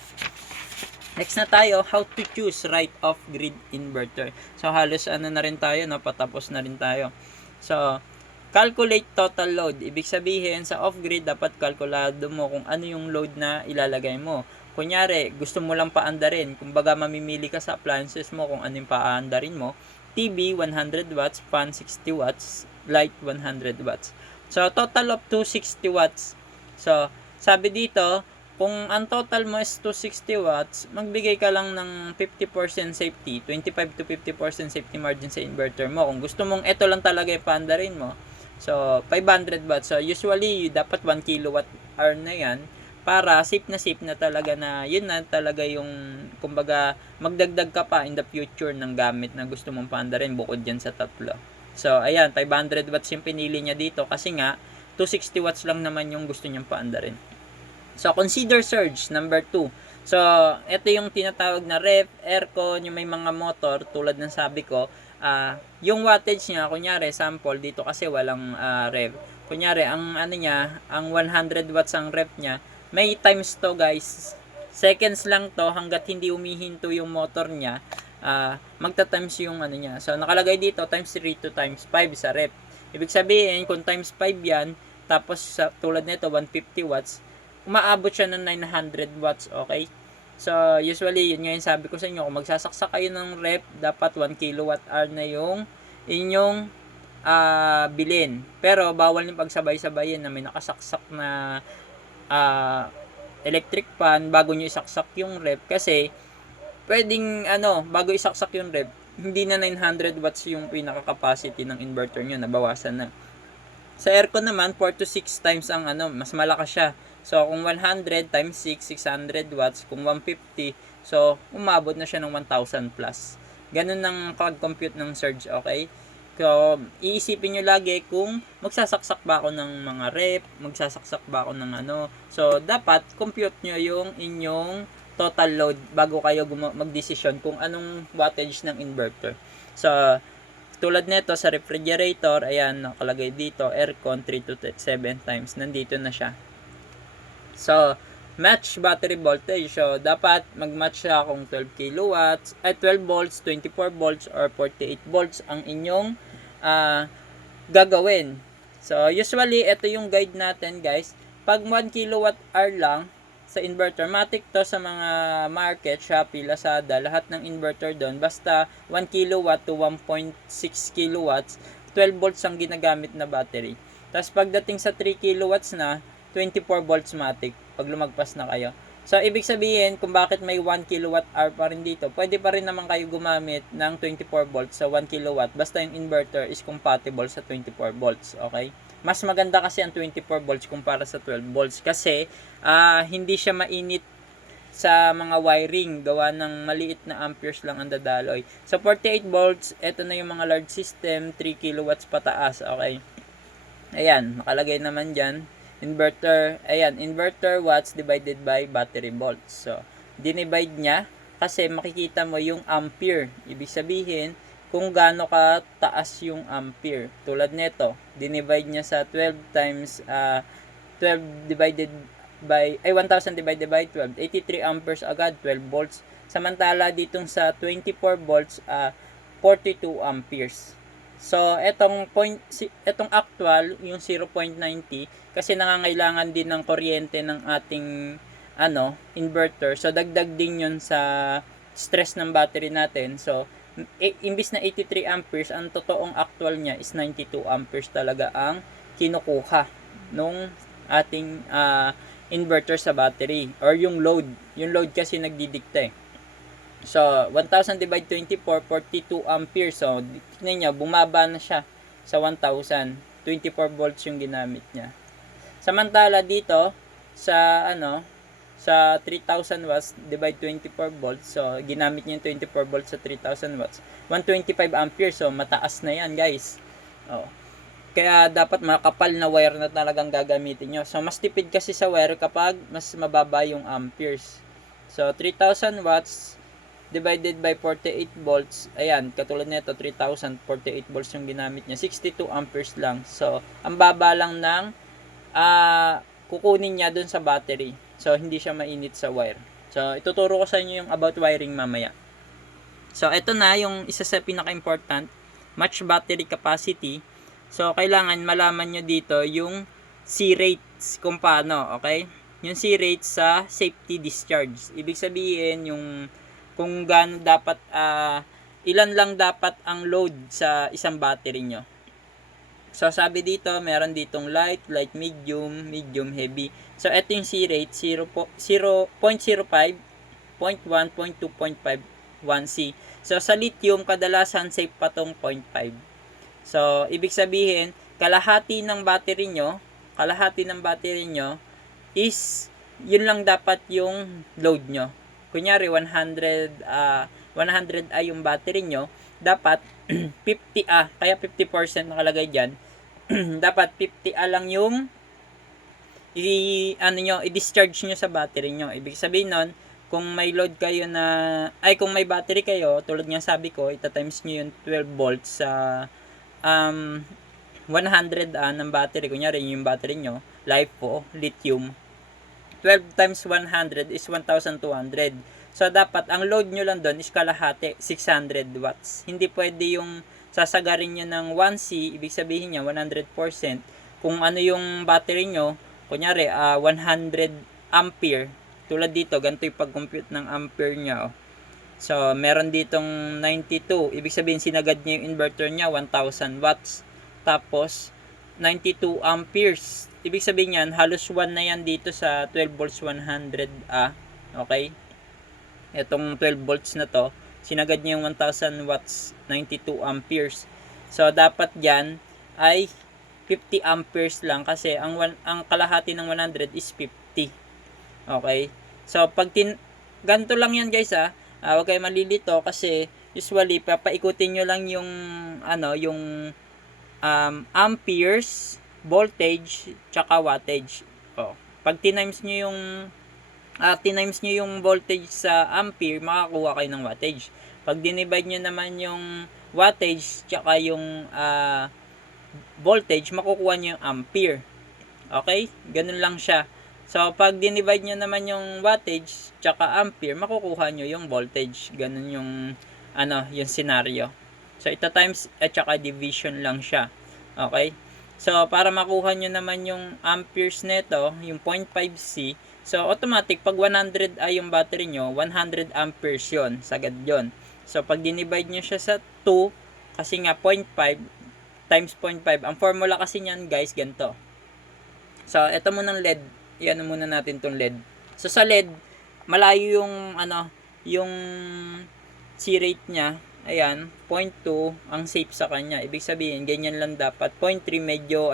Next na tayo, how to choose right off-grid inverter. So, halos ano na rin tayo, no? Patapos na rin tayo. So, calculate total load. Ibig sabihin, sa off-grid, dapat kalkulado mo kung ano yung load na ilalagay mo. Kunyari, gusto mo lang paandarin. Kumbaga, mamimili ka sa appliances mo kung ano yung paandarin mo. TV, 100 watts, fan, 60 watts, light, 100 watts. So, total of 260 watts. So, sabi dito, kung ang total mo is 260 watts, magbigay ka lang ng 50% safety, 25 to 50% safety margin sa inverter mo. Kung gusto mong ito lang talaga yung paandarin mo, so 500 watts. So usually, dapat 1 kilowatt hour na yan para safe na talaga na yun na talaga yung, kumbaga, magdagdag ka pa in the future ng gamit na gusto mong paandarin bukod dyan sa tatlo. So, ayan, 500 watts yung pinili niya dito kasi nga, 260 watts lang naman yung gusto niyang paandarin. So, consider surge, number 2. So, ito yung tinatawag na ref, aircon, yung may mga motor, tulad ng sabi ko, yung wattage niya, kunyari, sample, dito kasi walang ref. Kunyari, ang ano niya, ang 100 watts ang ref niya, may times to guys. Seconds lang to, hanggat hindi umihinto yung motor niya, magta-times yung ano niya. So, nakalagay dito, times 3 to times 5 sa ref. Ibig sabihin, kung times 5 yan, tapos tulad nito, 150 watts, umaabot siya ng 900 watts, okay? So, usually, yun nga yung sabi ko sa inyo, kung magsasaksak kayo ng rep, dapat 1 kilowatt hour na yung inyong bilhin. Pero, bawal yung pagsabay-sabayin na may nakasaksak na electric fan bago nyo isaksak yung rep. Kasi, pwedeng, bago isaksak yung rep, hindi na 900 watts yung pinaka-capacity ng inverter nyo, nabawasan na. Sa aircon naman, 4 to 6 times ang mas malakas siya. So, kung 100 times 6, 600 watts. Kung 150, so, umabot na siya ng 1,000 plus. Ganun ang pag-compute ng surge, okay? So, iisipin nyo lagi kung magsasaksak ba ako ng mga rep, magsasaksak ba ako ng ano. So, dapat compute nyo yung inyong total load bago kayo mag-desisyon kung anong wattage ng inverter. So, tulad nito sa refrigerator, ayan, nakalagay dito, aircon 3 to 7 times, nandito na siya. So, match battery voltage. So, dapat mag-match siya kung 12 kilowatts, 12 volts, 24 volts, or 48 volts ang inyong gagawin. So, usually, ito yung guide natin, guys. Pag 1 kilowatt hour lang sa inverter, matik to sa mga market, Shopee, Lazada, lahat ng inverter doon, basta 1 kilowatt to 1.6 kilowatts, 12 volts ang ginagamit na battery. Tapos, pagdating sa 3 kilowatts na, 24 volts matic pag lumagpas na kayo. So, ibig sabihin, kung bakit may 1 kilowatt hour pa rin dito, pwede pa rin naman kayo gumamit ng 24 volts sa 1 kilowatt, basta yung inverter is compatible sa 24 volts, okay? Mas maganda kasi ang 24 volts kumpara sa 12 volts kasi hindi siya mainit sa mga wiring, gawa ng maliit na amperes lang ang dadaloy. So, 48 volts, ito na yung mga large system, 3 kilowatts pataas, okay? Ayan, nakalagay naman dyan. Inverter, ayan, inverter watts divided by battery volts. So, dinivide niya kasi makikita mo yung ampere. Ibig sabihin, kung gaano ka taas yung ampere. Tulad nito, dinivide niya sa 12 times 12 divided by 1000 divided by 12, 83 amperes agad, 12 volts. Samantala ditong sa 24 volts 42 amperes. So, etong actual, yung 0.90, kasi nangangailangan din ng kuryente ng ating inverter. So, dagdag din yun sa stress ng battery natin. So, imbis na 83 amperes, ang totoong actual niya is 92 amperes talaga ang kinukuha nung ating inverter sa battery or yung load. Yung load kasi nagdidikta eh. So, 1,000 divide 24, 42 amperes. So, tignan nyo, bumaba na siya sa 1,000. 24 volts yung ginamit niya. Samantala dito, sa sa 3,000 watts divide 24 volts. So, ginamit niya yung 24 volts sa 3,000 watts. 125 amperes. So, mataas na yan, guys. Oh. Kaya dapat makapal na wire na talagang gagamitin nyo. So, mas tipid kasi sa wire kapag mas mababa yung amperes. So, 3,000 watts divided by 48 volts. Ayan, katulad nito 3,048 volts yung ginamit niya. 62 amperes lang. So, ang baba lang ng kukunin niya dun sa battery. So, hindi siya mainit sa wire. So, ituturo ko sa inyo yung about wiring mamaya. So, ito na yung isa sa pinaka-important, match battery capacity. So, kailangan malaman nyo dito yung C-rates kung paano, okay? Yung C-rates sa safety discharge. Ibig sabihin, yung kung gaano dapat, ilan lang dapat ang load sa isang battery nyo. So, sabi dito, meron ditong light, medium, heavy. So, ito yung C-rate, 0.05, 0.1, 0.2, 0.5, 1C. So, sa lithium, kadalasan safe pa tong 0.5. So, ibig sabihin, kalahati ng battery nyo is, yun lang dapat yung load nyo. Kunyari, 100 ay yung battery nyo, dapat 50 kaya 50% nakalagay dyan, dapat 50 lang yung i-discharge nyo sa battery nyo. Ibig sabihin nun, kung may load kayo kung may battery kayo, tulad nga sabi ko, ita-times nyo yung 12 volts sa 100 ng battery. Kunyari, yung battery nyo, LiPo, lithium, 12 times 100 is 1,200. So, dapat, ang load nyo lang doon is kalahati, 600 watts. Hindi pwede yung sasagarin nyo ng 1C, ibig sabihin niya, 100%. Kung ano yung battery nyo, kunyari, 100 ampere. Tulad dito, ganito yung pag-compute ng ampere niya. Oh. So, meron ditong 92. Ibig sabihin, sinagad niya yung inverter niya, 1,000 watts. Tapos, 92 amperes. Ibig sabihin yan, halos 1 na yan dito sa 12 volts 100 okay? Itong 12 volts na to, sinagad niya yung 1,000 watts, 92 amperes. So, dapat yan ay 50 amperes lang kasi ang kalahati ng 100 is 50. Okay? So, ganito lang yan guys huwag kayo malilito kasi usually papaikutin nyo lang yung yung amperes, voltage, tsaka wattage. Pag tinimes nyo yung voltage sa ampere, makakuha kayo ng wattage. Pag dinivide nyo naman yung wattage tsaka yung voltage, makukuha nyo yung ampere. Okay? Ganun lang siya. So, pag dinivide nyo naman yung wattage tsaka ampere, makukuha nyo yung voltage. Ganun yung yung scenario. So, ito times at tsaka division lang siya. Okay? So, para makuha nyo naman yung amperes nito, yung 0.5C, so, automatic, pag 100 ay yung battery nyo, 100 amperes yon, sagad yon. So, pag dinivide nyo siya sa 2, kasi nga 0.5 times 0.5, ang formula kasi nyan, guys, ganito. So, ito munang LED, iyan muna natin tong LED. So, sa LED, malayo yung, yung C-rate niya, ayan, 0.2 ang safe sa kanya. Ibig sabihin, ganyan lang dapat. 0.3 medyo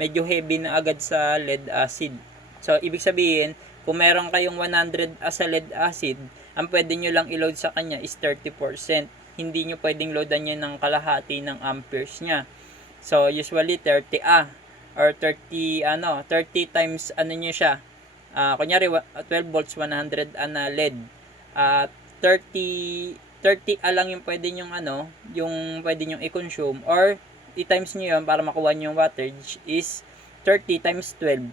medyo heavy na agad sa lead acid. So, ibig sabihin, kung meron kayong 100 sa lead acid, ang pwede nyo lang i-load sa kanya is 30%. Hindi nyo pwedeng loadan nyo ng kalahati ng amperes niya. So, usually 30 or 30 times nyo siya. Kunyari 12 volts 100 na lead. 30 lang yung pwede nyong yung pwede nyong i-consume or i-times nyo yun para makuha nyo yung wattage is 30 times 12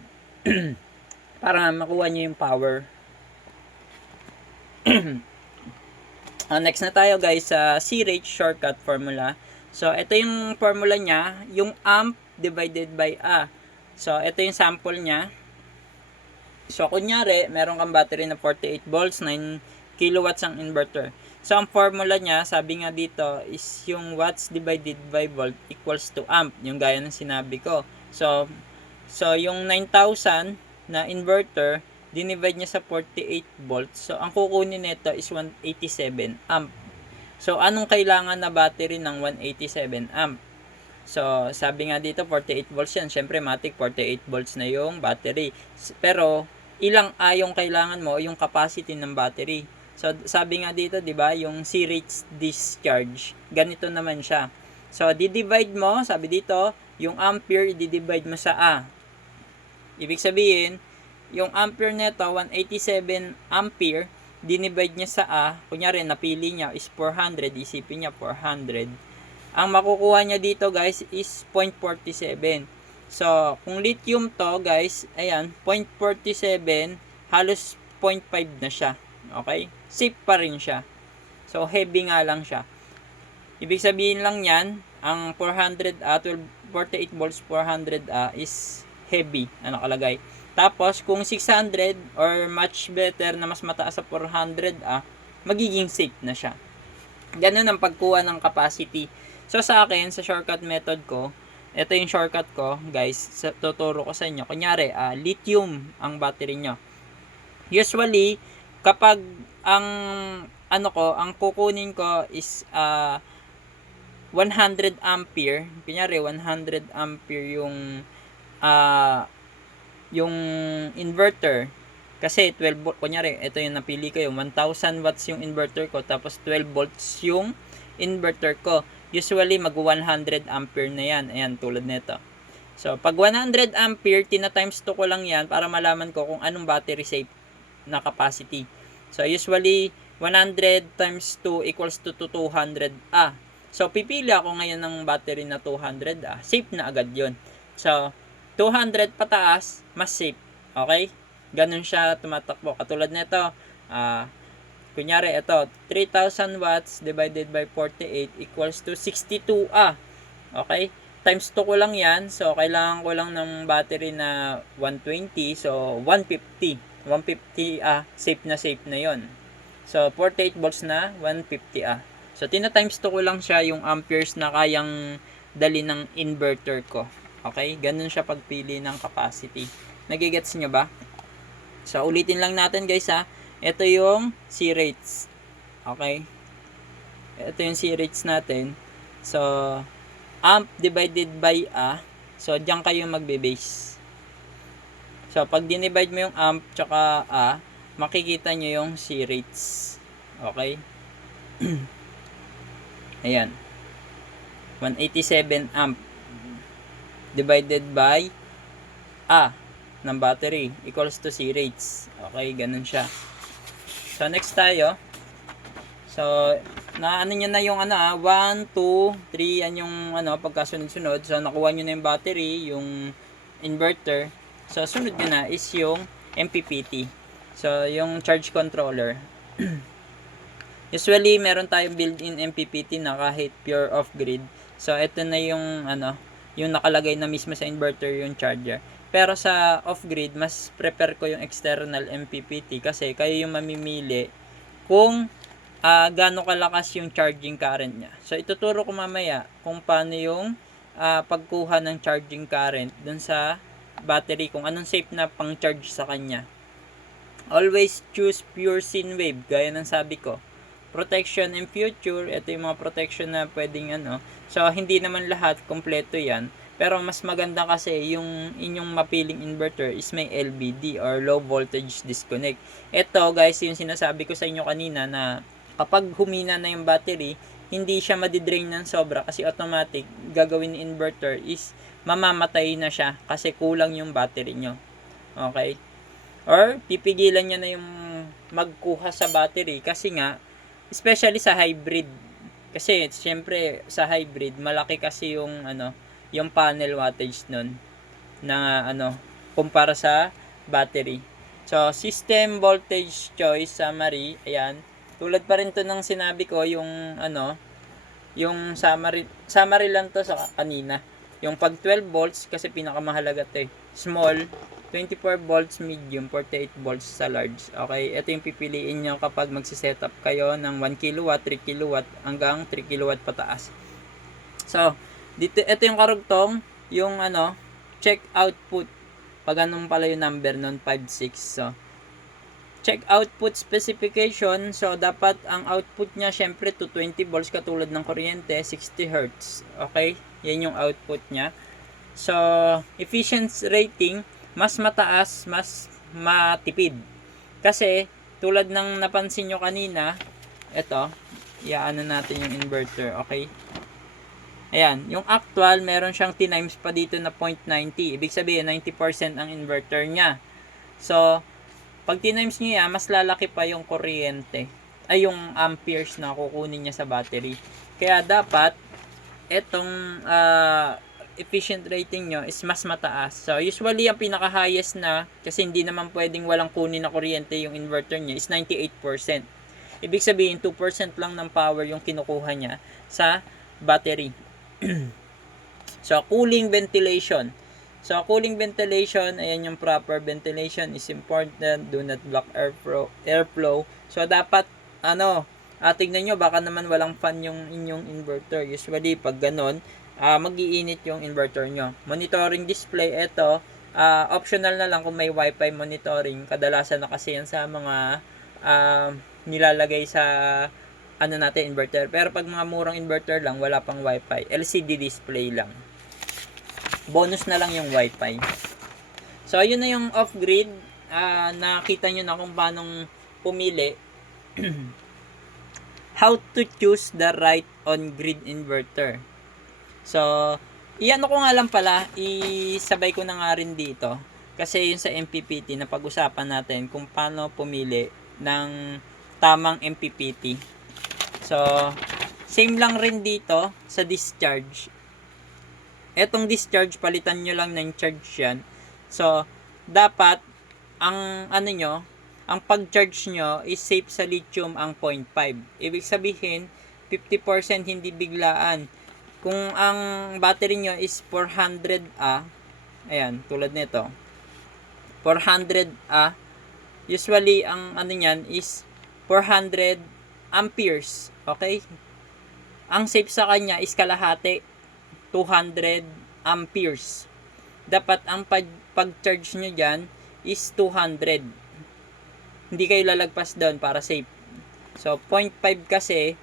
para makuha nyo yung power. Next na tayo guys sa C-rate shortcut formula. So, ito yung formula niya, yung amp divided by A. So, ito yung sample niya. So, kunyari, meron kang battery na 48 volts, 9 kilowatts ang inverter. So, ang formula niya, sabi nga dito, is yung watts divided by volt equals to amp. Yung gaya ng sinabi ko. So yung 9,000 na inverter, dinivide niya sa 48 volts. So, ang kukunin nito is 187 amp. So, anong kailangan na battery ng 187 amp? So, sabi nga dito, 48 volts yan. Siyempre, matik, 48 volts na yung battery. Pero, ilang A yung kailangan mo, yung capacity ng battery. So, sabi nga dito, di ba, yung C-rates discharge. Ganito naman siya. So, di-divide mo, sabi dito, yung ampere, di-divide mo sa A. Ibig sabihin, yung ampere nito, 187 ampere, dinivide niya sa A, kunyari, napili niya is 400, isipin niya 400. Ang makukuha niya dito, guys, is 0.47. So, kung lithium to, guys, ayan, 0.47, halos 0.5 na siya. Okay? Safe pa rin siya. So, heavy nga lang siya. Ibig sabihin lang yan, ang 400A, 48 volts 400A is heavy na nakalagay. Tapos, kung 600 or much better na mas mataas sa 400A, magiging safe na siya. Ganun ang pagkuha ng capacity. So, sa akin, sa shortcut method ko, ito yung shortcut ko, guys. Tuturo ko sa inyo. Kunyari, lithium ang battery nyo. Usually, kapag ang kukunin ko is 100 ampere, kunyari 100 ampere yung inverter, kasi 12 volt, kunyari ito yung napili ko, yung 1000 watts yung inverter ko, tapos 12 volts yung inverter ko. Usually mag 100 ampere na yan. Ayan, tulad nito. So, pag 100 ampere, tina-times 2 ko lang yan para malaman ko kung anong battery safe na capacity. So, usually 100 times 2 equals to 200A. So, pipili ako ngayon ng battery na 200A. Safe na agad yon. So, 200 pataas, mas safe. Okay? Ganun siya tumatakbo. Katulad nito, kunyari ito, 3,000 watts divided by 48 equals to 62A. Okay? Times 2 ko lang yan. So, kailangan ko lang ng battery na 120. So, 150. 150A. Safe na yon. So, 48 volts na 150A. So, tina-times 2 ko lang siya yung amperes na kayang dali ng inverter ko. Okay? Ganun siya pagpili ng capacity. Nagigets nyo ba? So, ulitin lang natin, guys, ha. Ito yung C-rates. Okay? Ito yung C-rates natin. So, amp divided by A. So, diyan kayo magbe-base. So, pag dinivide mo yung amp tsaka A, makikita nyo yung C-rates. Okay? Ayan. 187 amp divided by A ng battery equals to C-rates. Okay, ganun siya. So, next tayo. So, ano nyo na yung 1, 2, 3, yan yung pagkasunod-sunod. So, nakuha nyo na yung battery, yung inverter. So, sunod nyo na is yung MPPT. So, yung charge controller. Usually, meron tayong built-in MPPT na kahit pure off-grid. So, ito na yung yung nakalagay na mismo sa inverter yung charger. Pero sa off-grid, mas prefer ko yung external MPPT kasi kayo yung mamimili kung gaano kalakas yung charging current niya. So, ituturo ko mamaya kung paano yung pagkuha ng charging current dun sa battery, kung anong safe na pang-charge sa kanya. Always choose pure sine wave, gaya ng sabi ko. Protection in future, ito yung mga protection na pwedeng So, hindi naman lahat kompleto yan. Pero mas maganda kasi yung inyong mapiling inverter is may LVD or low voltage disconnect. Ito, guys, yung sinasabi ko sa inyo kanina na kapag humina na yung battery, hindi siya madidrain ng sobra kasi automatic gagawin ni inverter is mamamatay na siya kasi kulang yung battery nyo. Okay? Or pipigilan niya na yung magkuha sa battery kasi nga, especially sa hybrid. Kasi syempre sa hybrid malaki kasi yung yung panel wattage nun na kumpara sa battery. So, system voltage choice summary, ayan. Tulad pa rin to ng sinabi ko yung Yung summary lang to sa kanina. Yung pag 12 volts, kasi pinakamahalaga to eh. Small, 24 volts medium, 48 volts sa large. Okay, ito yung pipiliin nyo kapag magsisetup kayo ng 1 kilowatt, 3 kilowatt, hanggang 3 kilowatt pataas. So, dito, ito yung karugtong, yung check output. Pag anong pala yung number nun, 5, 6. So, check output specification. So, dapat ang output niya, syempre, to 20 volts katulad ng kuryente, 60 Hz. Okay? Yan yung output niya. So, efficiency rating, mas mataas, mas matipid. Kasi, tulad ng napansin nyo kanina, ito, iaano natin yung inverter, okay? Ayan, yung actual, meron siyang T-times pa dito na 0.90. Ibig sabihin, 90% ang inverter niya. So, pag T-times niya, mas lalaki pa yung kuryente, ay yung amperes na kukunin niya sa battery. Kaya dapat, etong efficient rating nyo is mas mataas. So, usually, ang pinaka-highest na, kasi hindi naman pwedeng walang kunin na kuryente yung inverter niya, is 98%. Ibig sabihin, 2% lang ng power yung kinukuha niya sa battery. So, cooling ventilation. So, cooling ventilation, ayan yung proper ventilation is important. Do not block airflow. So, dapat, tignan nyo, baka naman walang fan yung inyong inverter. Usually, pag ganon, mag-iinit yung inverter nyo. Monitoring display, ito, optional na lang kung may wifi monitoring. Kadalasan na kasi yan sa mga nilalagay sa inverter. Pero pag mga murang inverter lang, wala pang wifi. LCD display lang. Bonus na lang yung wifi. So, ayun na yung off-grid. Nakita nyo na kung paano pumili. How to choose the right on-grid inverter. So, iyan ko nga lang pala, isabay ko na nga rin dito. Kasi yun sa MPPT, na pag-usapan natin kung paano pumili ng tamang MPPT. So, same lang rin dito sa discharge. Etong discharge, palitan nyo lang ng charge yan. So, dapat, ang ang pag-charge nyo is safe sa lithium ang 0.5. Ibig sabihin, 50% hindi biglaan. Kung ang battery nyo is 400A, ayan, tulad nito, 400A, usually, ang niyan is 400 amperes, okay? Ang safe sa kanya is kalahati, 200 amperes. Dapat ang pag-charge nyo dyan is 200. Hindi kayo lalagpas doon para safe. So, 0.5 kasi,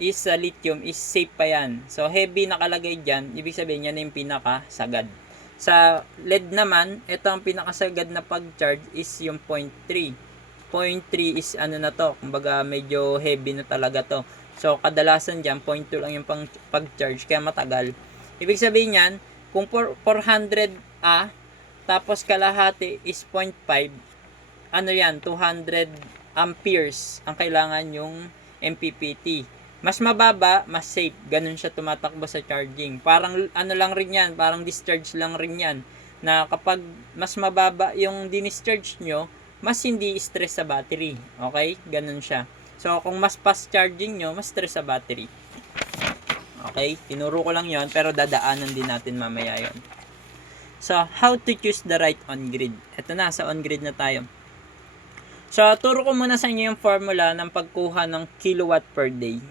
is sa lithium is safe pa yan. So, heavy nakalagay dyan, ibig sabihin yan yung pinakasagad. Sa LED naman, ito ang pinakasagad na pag-charge is yung 0.3. 0.3 is kumbaga medyo heavy na talaga to. So, kadalasan dyan, 0.2 lang yung pag-charge, kaya matagal. Ibig sabihin yan, kung 400A, tapos kalahati is 0.5, 200 amperes ang kailangan yung MPPT. Mas mababa, mas safe. Ganun siya tumatakbo sa charging. Parang lang rin yan, parang discharge lang rin yan. Na kapag mas mababa yung dinischarge nyo, mas hindi stress sa battery. Okay? Ganun siya. So, kung mas fast charging nyo, mas stress sa battery. Okay? Tinuro ko lang yon, pero dadaanan din natin mamaya yon. So, how to choose the right on-grid. Ito na, sa on-grid na tayo. So, turo ko muna sa inyo yung formula ng pagkuha ng kilowatt per day.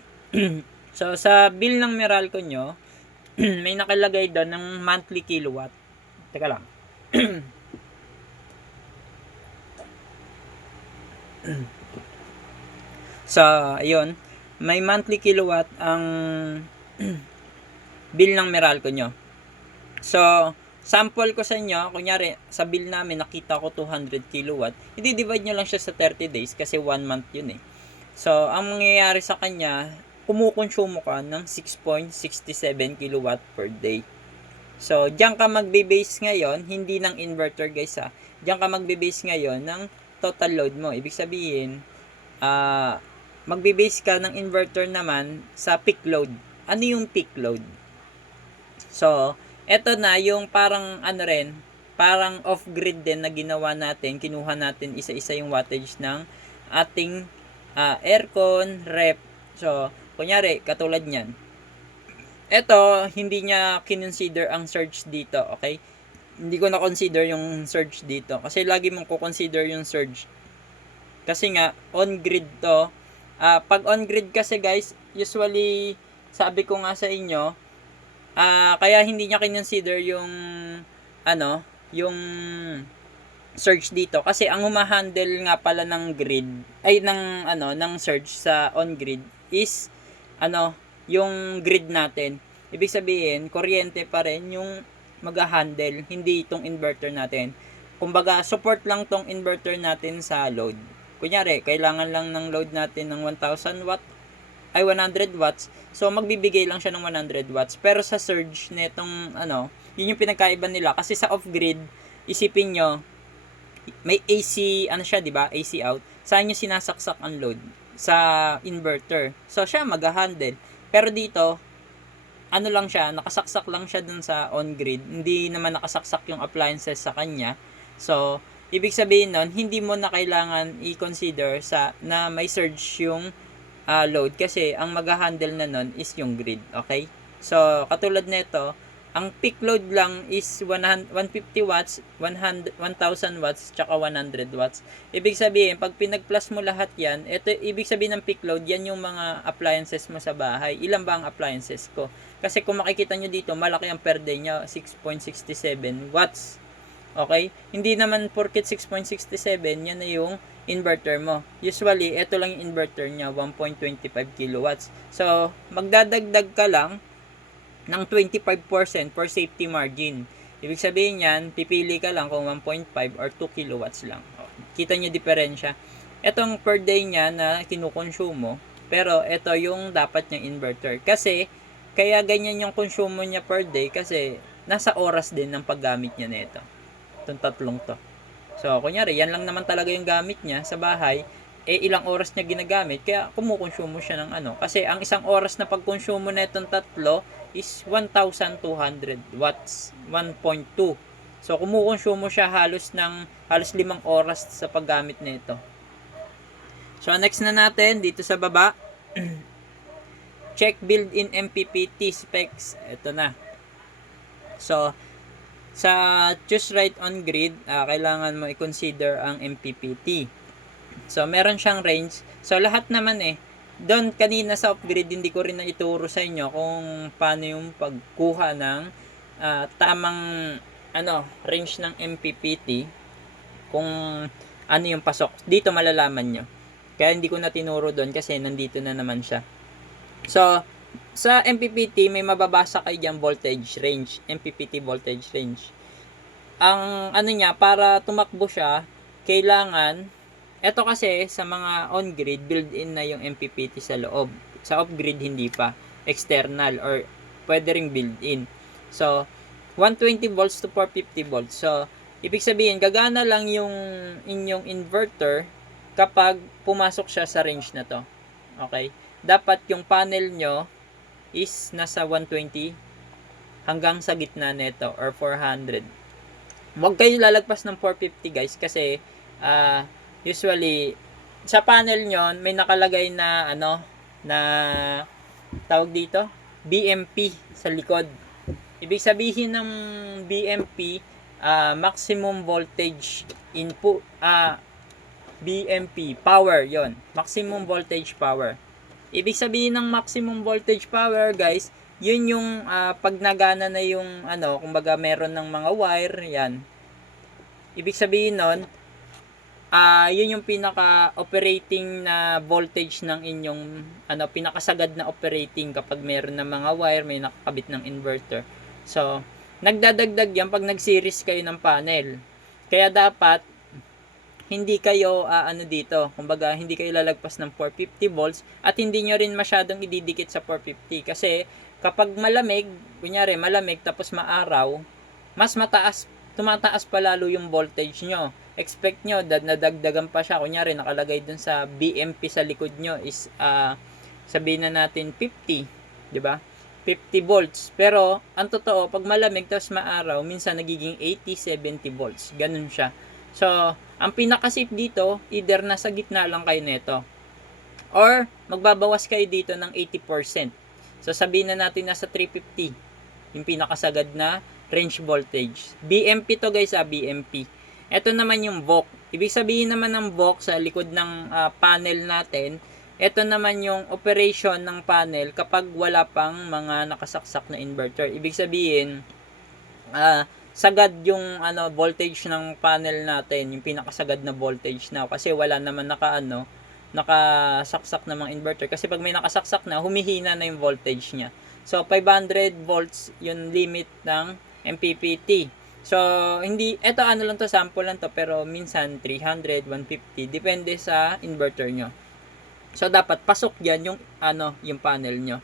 So, sa bill ng Meralco nyo, may nakalagay doon ng monthly kilowatt. Teka lang. So, ayun. May monthly kilowatt ang bill ng Meralco nyo. So, sample ko sa inyo, kunyari, sa bill namin, nakita ko 200 kilowatt. I-divide nyo lang siya sa 30 days kasi 1 month yun eh. So, ang mangyayari sa kanya, kumukonsumo ka ng 6.67 kilowatt per day. So, diyan ka magbe-base ngayon, hindi ng inverter guys ha. Diyan ka magbe-base ngayon ng total load mo. Ibig sabihin, magbe-base ka ng inverter naman sa peak load. Ano yung peak load? So, eto na yung parang parang off-grid din na ginawa natin. Kinuha natin isa-isa yung wattage ng ating aircon, rep. So, kunyari, katulad nyan. Eto, hindi niya kinonsider ang surge dito, okay? Hindi ko na consider yung surge dito kasi lagi mong ko-consider yung surge. Kasi nga on-grid to. Pag on-grid kasi guys, usually sabi ko nga sa inyo, kaya hindi niya kinonsider yung yung surge dito kasi ang humahandle nga pala ng grid ay ng surge sa on grid is yung grid natin. Ibig sabihin, kuryente pa rin yung mag-handle, hindi itong inverter natin. Kumbaga, support lang tong inverter natin sa load. Kunyari, kailangan lang ng load natin ng 1,000 watt ay 100 watts. So, magbibigay lang siya ng 100 watts. Pero sa surge netong yun yung pinagkaiba nila. Kasi sa off-grid, isipin nyo, may AC, siya, di ba? AC out. Saan nyo sinasaksak ang load? Sa inverter. So, siya mag-handle. Pero dito, lang siya, nakasaksak lang siya dun sa on-grid. Hindi naman nakasaksak yung appliances sa kanya. So, ibig sabihin nun, hindi mo na kailangan i-consider na may surge yung load kasi ang mag-handle na nun is yung grid, okay? So, katulad nito, ang peak load lang is 150 watts, 1,000 watts, tsaka 100 watts. Ibig sabihin, pag pinag-plus mo lahat yan, ito, ibig sabihin ng peak load, yan yung mga appliances mo sa bahay. Ilan ba ang appliances ko? Kasi kung makikita nyo dito, malaki ang per day nya, 6.67 watts. Okay? Hindi naman porket 6.67, yan na yung inverter mo. Usually, ito lang yung inverter niya, 1.25 kilowatts. So, magdadagdag ka lang ng 25% for safety margin. Ibig sabihin yan, pipili ka lang kung 1.5 or 2 kilowatts lang. Kita nyo diferensya. Itong per day niya na kinukonsumo, pero ito yung dapat niyang inverter. Kasi, kaya ganyan yung konsumo niya per day kasi nasa oras din ng paggamit niya nito. Itong tatlong to. So, kunyari, yan lang naman talaga yung gamit niya sa bahay, ilang oras niya ginagamit, kaya kumukonsumo siya ng Kasi ang isang oras na pagkonsumo na itong tatlo is 1,200 watts, 1.2. So, kumukonsumo siya halos 5 oras sa paggamit nito. So, next na natin, dito sa baba, check built-in MPPT specs. Ito na. So, sa choose right on grid, kailangan mo i-consider ang MPPT. So, meron siyang range. So, lahat naman doon kanina sa off-grid, hindi ko rin na ituro sa inyo kung paano yung pagkuha ng tamang range ng MPPT, kung ano yung pasok. Dito malalaman nyo. Kaya hindi ko na tinuro doon kasi nandito na naman siya. So, sa MPPT, may mababasa kayo dyan voltage range. MPPT voltage range. Ang niya, para tumakbo siya, kailangan, eto kasi sa mga on-grid, built-in na yung MPPT sa loob. Sa off-grid, hindi pa. External or pwede ring built-in. So, 120 volts to 450 volts. So, ibig sabihin, gagana lang yung inyong inverter kapag pumasok siya sa range na to. Okay? Dapat yung panel nyo is nasa 120 hanggang sa gitna nito or 400. Huwag kayo lalagpas ng 450 guys kasi usually sa panel nyo may nakalagay na na tawag dito BMP sa likod. Ibig sabihin ng BMP maximum voltage input BMP power yon, maximum voltage power. Ibig sabihin ng maximum voltage power guys, yun yung pag nagana na yung kumbaga meron ng mga wire yan. Ibig sabihin nun, yun yung pinaka operating na voltage ng inyong pinakasagad na operating kapag meron ng mga wire, may nakakabit ng inverter. So, nagdadagdag yan pag nag-series kayo ng panel. Kaya dapat hindi kayo dito, kumbaga hindi kayo lalagpas ng 450 volts at hindi nyo rin masyadong ididikit sa 450 kasi kapag malamig, kunyari malamig tapos maaraw, mas tumataas pa lalo yung voltage nyo. Expect nyo, nadagdagan pa siya, kunyari nakalagay dun sa BMP sa likod nyo is sabihin na natin 50, di ba? 50 volts. Pero ang totoo, pag malamig tapos maaraw, minsan nagiging 80, 70 volts. Ganun siya. So, ang pinaka-safe dito, either nasa gitna lang kayo nito or magbabawas kayo dito ng 80%. So sabihin na natin nasa 350 yung pinakasagad na range voltage. BMP to guys, BMP. Ito naman yung VOC. Ibig sabihin naman ng VOC sa likod ng panel natin, ito naman yung operation ng panel kapag wala pang mga nakasaksak na inverter. Ibig sabihin, sagad yung voltage ng panel natin, yung pinakasagad na voltage na kasi wala naman nakasaksak na mga inverter. Kasi pag may nakasaksak na, humihina na yung voltage niya. So 500 volts yung limit ng MPPT. So hindi ito lang to, sample lang to, pero minsan 300, 150 depende sa inverter nyo. So dapat pasok diyan yung yung panel nyo.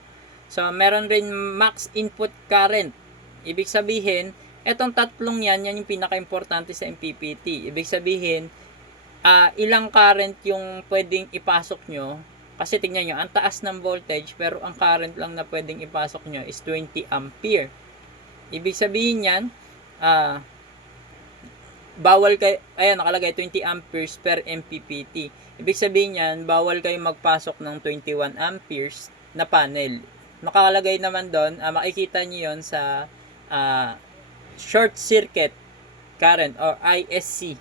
So meron rin max input current. Ibig sabihin, etong tatlong yan yung pinaka-importante sa MPPT. Ibig sabihin, ilang current yung pwedeng ipasok nyo. Kasi tingnan nyo, ang taas ng voltage, pero ang current lang na pwedeng ipasok nyo is 20 ampere. Ibig sabihin yan, bawal kayo, ayan, nakalagay 20 amperes per MPPT. Ibig sabihin yan, bawal kayo magpasok ng 21 amperes na panel. Nakalagay naman doon, makikita nyo yon sa short circuit current or ISC.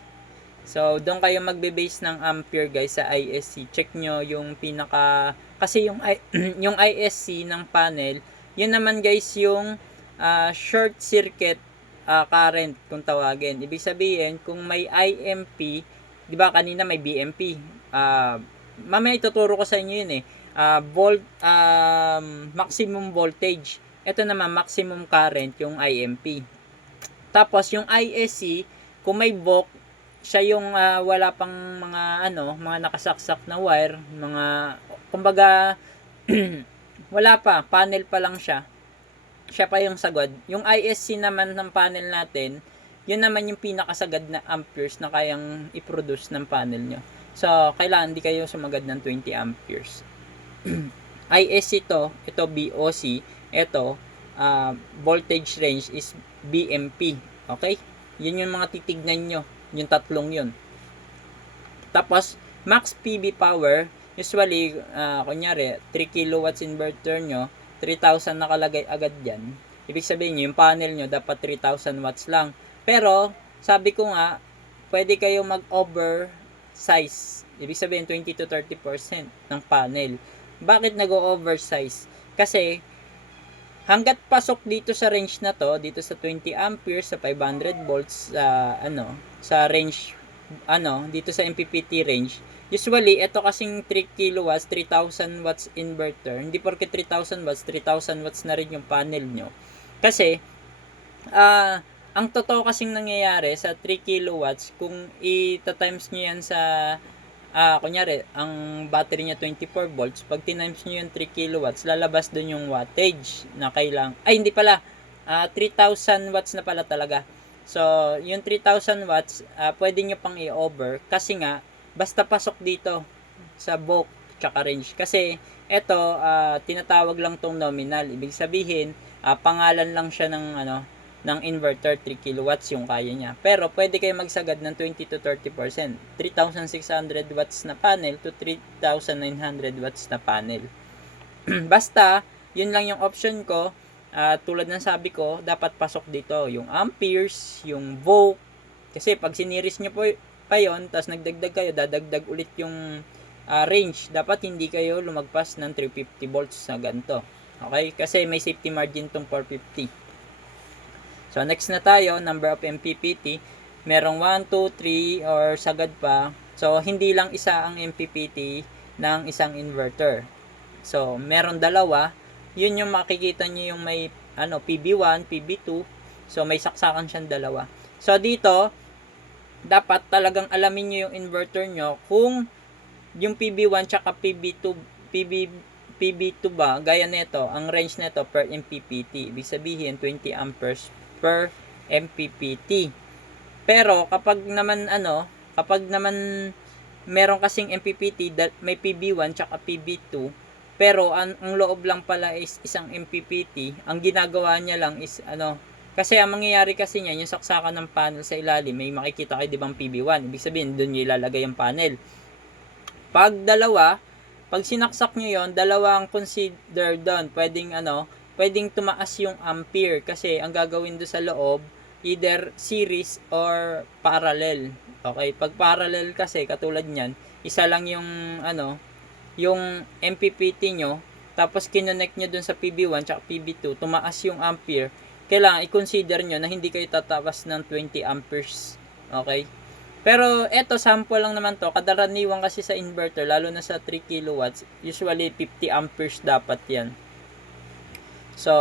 So, doon kayo magbe-base ng ampere guys sa ISC. Check nyo yung kasi yung, yung ISC ng panel, yun naman guys yung short circuit current kung tawagin. Ibig sabihin, kung may IMP, di ba kanina may BMP. Mamaya ituturo ko sa inyo yun maximum voltage. Ito naman maximum current yung IMP. Tapos yung ISC, kung may VOC, siya yung wala pang mga mga nakasaksak na wire, kumbaga wala pa, panel pa lang siya. Siya pa yung sagad. Yung ISC naman ng panel natin, yun naman yung pinakasagad na amperes na kayang i-produce ng panel nyo. So, kailangan di kayo sumagad ng 20 amperes. ISC ito BOC, ito voltage range is BMP. Okay? Yun yung mga titignan nyo. Yung tatlong yun. Tapos, max PV power, usually, kunyari, 3 kilowatts inverter nyo, 3,000 nakalagay agad dyan. Ibig sabihin nyo, yung panel nyo, dapat 3,000 watts lang. Pero, sabi ko nga, pwede kayo mag-oversize. Ibig sabihin, 20 to 30% ng panel. Bakit nag-oversize? Kasi, hanggat pasok dito sa range na to, dito sa 20 amperes, sa 500 volts, sa range, dito sa MPPT range, usually, ito kasing 3 kilowatts, 3,000 watts inverter, hindi porke 3,000 watts na rin yung panel nyo. Kasi, ang totoo kasing nangyayari sa 3 kilowatts, kung i-times nyo yan sa, kunyari, ang battery niya 24 volts, pag tinimes nyo yung 3 kilowatts, lalabas dun yung wattage na hindi pala, 3,000 watts na pala talaga. So, yung 3,000 watts, pwede nyo pang i-over, kasi nga, basta pasok dito sa VOC tsaka range. Kasi, ito, tinatawag lang tong nominal. Ibig sabihin, pangalan lang siya ng inverter, 3 kilowatts yung kaya niya. Pero pwede kayo magsagad ng 20 to 30%. 3,600 watts na panel to 3,900 watts na panel. Basta, yun lang yung option ko. Tulad ng sabi ko, dapat pasok dito yung amperes, yung VOC. Kasi pag siniris nyo pa yun, tapos nagdagdag kayo, dadagdag ulit yung range. Dapat hindi kayo lumagpas ng 350 volts na ganito. Okay? Kasi may safety margin tong 450. So, next na tayo, number of MPPT. Merong 1, 2, 3, or sagad pa. So, hindi lang isa ang MPPT ng isang inverter. So, meron dalawa. Yun yung makikita nyo yung may PB1, PB2. So, may saksakan siyang dalawa. So, dito, dapat talagang alamin nyo yung inverter nyo kung yung PB1 tsaka PB2 ba, gaya nito, ang range nito per MPPT. Ibig sabihin, 20 amperes per MPPT. Pero kapag naman meron kasing MPPT may PB1 tsaka PB2, pero ang loob lang pala is isang MPPT, ang ginagawa niya lang is kasi ang mangyayari kasi niya, yung saksakan ng panel sa ilalim, may makikita kayo, di ba, PB1, ibig sabihin doon niyo ilalagay yung panel. Pag dalawa, Pag sinaksak nyo yon, dalawang consider doon. Pwedeng tumaas yung ampere kasi ang gagawin doon sa loob, either series or parallel. Okay, pag parallel kasi katulad niyan, isa lang yung MPPT nyo, tapos kinonect nyo dun sa PB1 at PB2, tumaas yung ampere, kailangan i-consider nyo na hindi kayo tatapas ng 20 amperes. Okay? Pero eto, sample lang naman to. Kadaraniwan kasi sa inverter, lalo na sa 3 kilowatts, usually 50 amperes dapat yan. So,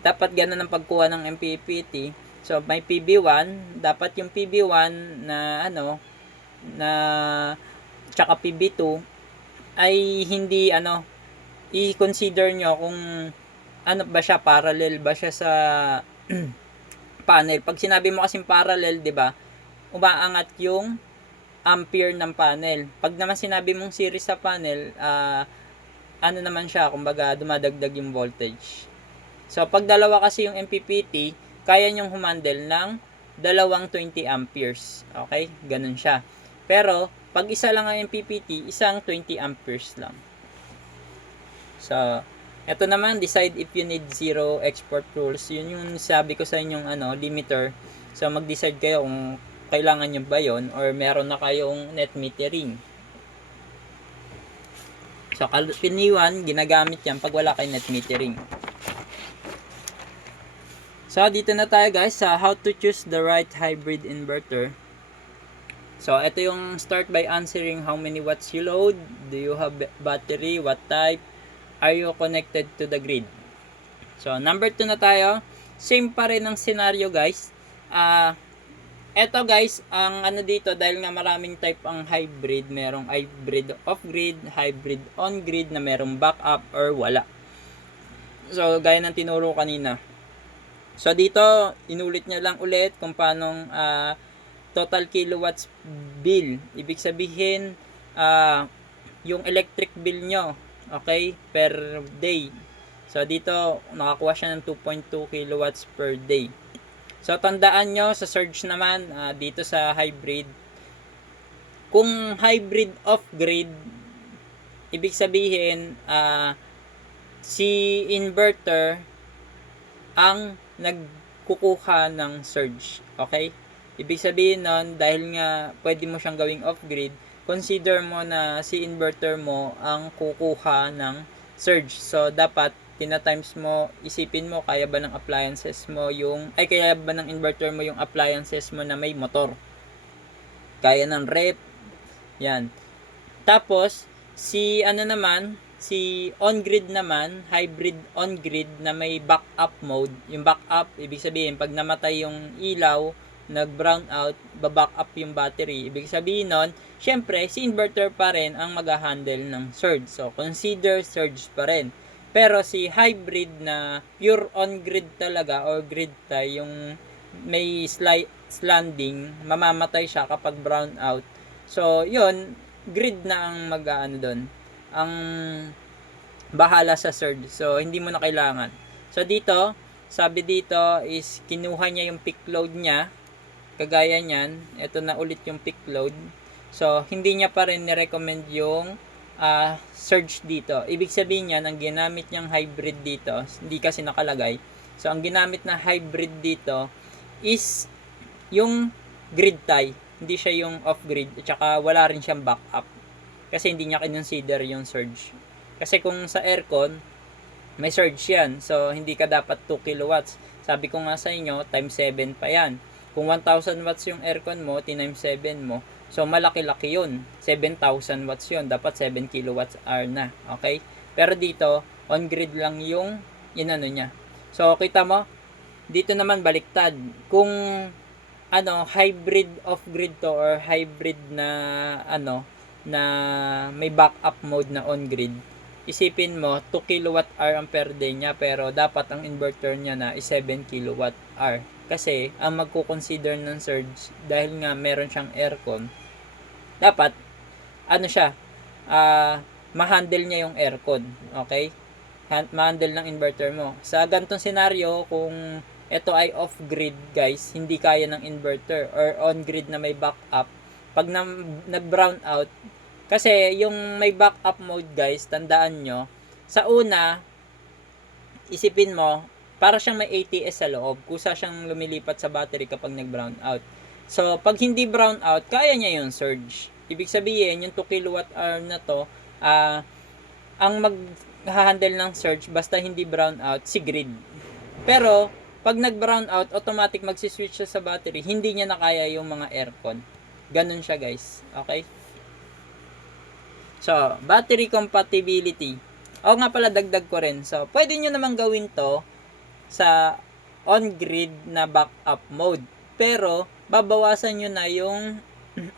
dapat ganun ang pagkuha ng MPPT. So, may PB1, dapat yung PB1 na tsaka PB2 ay hindi i-consider nyo kung ano ba siya, parallel ba siya sa panel. Pag sinabi mo kasing parallel, 'di ba? Umaangat yung ampere ng panel. Pag naman sinabi mong series sa panel, naman siya, kumbaga dumadagdag yung voltage. So, pag dalawa kasi yung MPPT, kaya nyong humandle ng dalawang 20 amperes. Okay? Ganun siya. Pero, pag isa lang ang MPPT, isang 20 amperes lang. So, eto naman, decide if you need zero export rules. Yun yung sabi ko sa inyong limiter. So, mag-decide kayo kung kailangan nyo ba yun or meron na kayong net metering. So, kalpiniwan, ginagamit yan pag wala kayong net metering. So, dito na tayo guys sa how to choose the right hybrid inverter. So, ito yung start by answering how many watts you load, do you have battery, what type, are you connected to the grid. So, number 2 na tayo. Same pa rin ang scenario guys. Eto guys, ang dito, dahil nga maraming type ang hybrid, merong hybrid off-grid, hybrid on-grid na merong backup or wala. So, gaya ng tinuro kanina. So, dito, inulit niya lang ulit kung paanong total kilowatts bill. Ibig sabihin, yung electric bill nyo, okay, per day. So, dito, nakakuha siya ng 2.2 kilowatts per day. So, tandaan nyo, sa surge naman, dito sa hybrid, kung hybrid off-grid, ibig sabihin, si inverter ang nagkukuha ng surge. Okay? Ibig sabihin nun, dahil nga pwede mo siyang gawing off-grid, consider mo na si inverter mo ang kukuha ng surge. So, dapat tina-times mo, isipin mo, kaya ba ng appliances mo kaya ba ng inverter mo yung appliances mo na may motor. Kaya ng rep, yan. Tapos, si on-grid naman, hybrid on-grid na may backup mode. Yung backup, ibig sabihin, pag namatay yung ilaw, nag-brown out, baback up yung battery. Ibig sabihin nun, syempre, si inverter pa rin ang mag-handle ng surge. So, consider surge pa rin. Pero si hybrid na pure on-grid talaga or grid tie, yung may slanding, mamamatay siya kapag brown out. So, yun, grid na ang doon. Ang bahala sa surge. So, hindi mo na kailangan. So, dito, sabi dito is kinuha niya yung peak load niya. Kagaya niyan, ito na ulit yung peak load. So, hindi niya pa rin ni-recommend yung surge dito. Ibig sabihin niya, ang ginamit niyang hybrid dito, hindi kasi nakalagay. So, ang ginamit na hybrid dito is yung grid tie. Hindi siya yung off-grid. At saka wala rin siyang backup. Kasi hindi niya kinonsider yung surge. Kasi kung sa aircon, may surge yan. So, hindi ka dapat 2 kilowatts. Sabi ko nga sa inyo, times 7 pa yan. Kung 1,000 watts yung aircon mo, times 7 mo, so malaki-laki yun. 7,000 watts yun. Dapat 7 kilowatts hour na. Okay? Pero dito, on-grid lang yung niya. So, kita mo, dito naman baliktad. Kung hybrid off-grid to or hybrid na na may backup mode na on-grid, isipin mo, 2 kilowatt hour ang per day niya, pero dapat ang inverter niya na is 7 kilowatt hour. Kasi, ang magkukonsider ng surge, dahil nga meron siyang aircon, dapat, ma-handle niya yung aircon. Okay? Ma-handle ng inverter mo. Sa ganitong senaryo, kung ito ay off-grid, guys, hindi kaya ng inverter, or on-grid na may backup, pag nag-brown out, Kasi yung may backup mode guys, tandaan nyo, sa una, isipin mo, para siyang may ATS sa loob, kusa siyang lumilipat sa battery kapag nag-brown out. So, pag hindi brown out, kaya niya yung surge. Ibig sabihin, yung 2 kWh na to, ang mag-handle ng surge, basta hindi brown out, si grid. Pero, pag nag-brown out, automatic magsiswitch siya sa battery, hindi niya na kaya yung mga aircon. Ganun siya guys. Okay? So, battery compatibility. O nga pala, dagdag ko rin. So, pwede nyo naman gawin to sa on-grid na backup mode. Pero, babawasan nyo na yung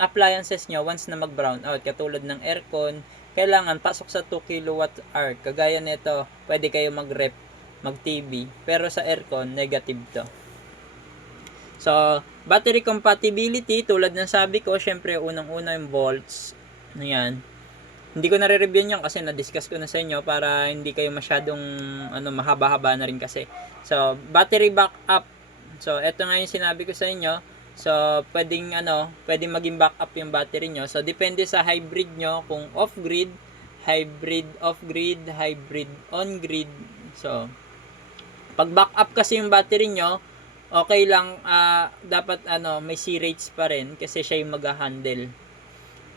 appliances nyo once na mag-brown out. Katulad ng aircon, kailangan pasok sa 2 kWh. Kagaya nito, pwede kayo mag-rep, mag-TV. Pero sa aircon, negative to. So, battery compatibility, tulad ng sabi ko, syempre, unang-una yung volts. Ayan. Hindi ko nare-review yan kasi na-discuss ko na sa inyo para hindi kayo masyadong mahaba-haba na rin kasi. So, battery backup. So, eto nga yung sinabi ko sa inyo. So, pwedeng maging backup yung battery nyo. So, depende sa hybrid nyo kung off-grid, hybrid off-grid, hybrid on-grid. So, pag backup kasi yung battery nyo, okay lang, dapat may C-rates pa rin kasi siya yung mag-handle.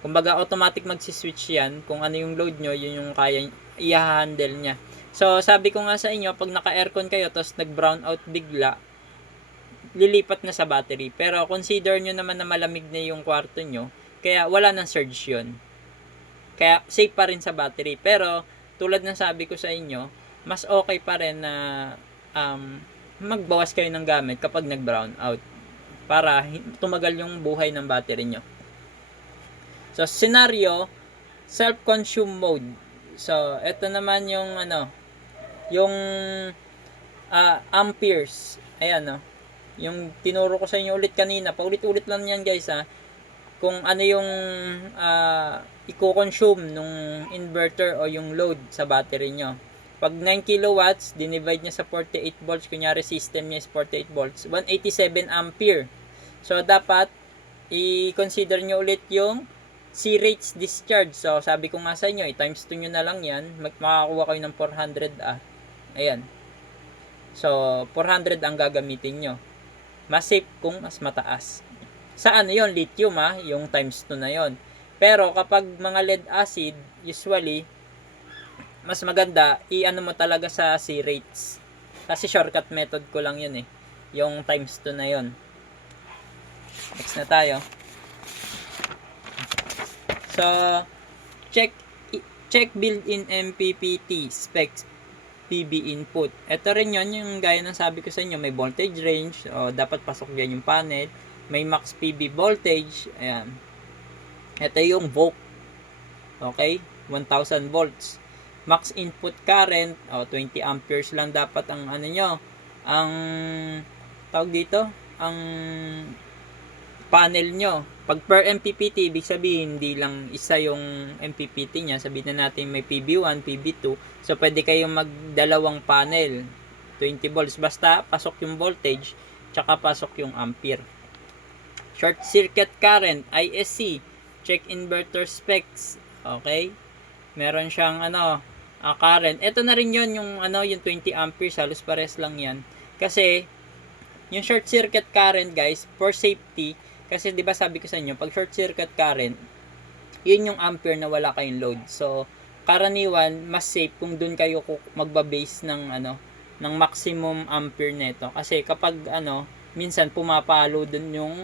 Kumbaga, automatic magsiswitch yan. Kung ano yung load nyo, yun yung kaya i-handle niya. So, sabi ko nga sa inyo, pag naka-aircon kayo, tapos nag-brown out bigla, lilipat na sa battery. Pero, consider nyo naman na malamig na yung kwarto nyo, kaya wala nang surge yun. Kaya, safe pa rin sa battery. Pero, tulad ng sabi ko sa inyo, mas okay pa rin na magbawas kayo ng gamit kapag nag-brown out. Para tumagal yung buhay ng battery nyo. So, scenario, self-consume mode. So, ito naman yung yung amperes. Ayan, yung tinuro ko sa inyo ulit kanina. Paulit-ulit lang yan, guys, kung ano yung i-consume nung inverter o yung load sa battery nyo. Pag 9 kilowatts, dinivide niya sa 48 volts. Kunyari, system niya is 48 volts. 187 ampere. So, dapat i-consider nyo ulit yung C-rates discharge. So, sabi ko nga sa inyo, i-times 2 nyo na lang yan. Makakakuha kayo ng 400 Ayan. So, 400 ang gagamitin nyo. Mas safe kung mas mataas. Sa yon lithium yung times 2 na yon. Pero, kapag mga lead acid, usually, mas maganda, mo talaga sa C-rates. Kasi shortcut method ko lang yun yung times 2 na yon. Next na tayo. So, check built-in MPPT specs PB input. Ito rin yon yung gaya ng sabi ko sa inyo, may voltage range, dapat pasok diyan yung panel, may max PB voltage, ayan. Ito yung VOC. Okay? 1000 volts. Max input current, 20 amperes lang dapat ang ang tawag dito, ang panel nyo. Pag per MPPT, ibig sabihin, hindi lang isa yung MPPT niya. Sabihin na natin may PB1, PB2. So, pwede kayong magdalawang panel. 20 volts. Basta, pasok yung voltage, tsaka pasok yung ampere. Short circuit current, ISC. Check inverter specs. Okay? Meron siyang, current. Ito na rin yun, yung 20 amperes. Halos pares lang yan. Kasi, yung short circuit current, guys, for safety, kasi 'di ba sabi ko sa inyo, pag short circuit current, yun yung ampere na wala kayong load. So, karaniwan mas safe kung doon kayo magba-base ng ng maximum ampere nito. Kasi kapag minsan pumapalo doon yung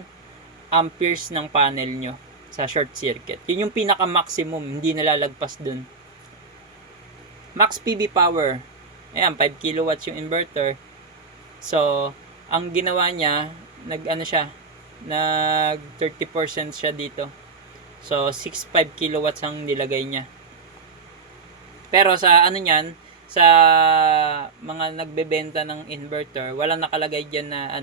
amperes ng panel nyo sa short circuit. Yun yung pinaka maximum, hindi nalalagpas doon. Max PV power. Ayan, 5 kilowatts yung inverter. So, ang ginawa niya, nag 30% siya dito. So, 6.5 kilowatts ang nilagay niya. Pero sa sa mga nagbebenta ng inverter, walang nakalagay diyan na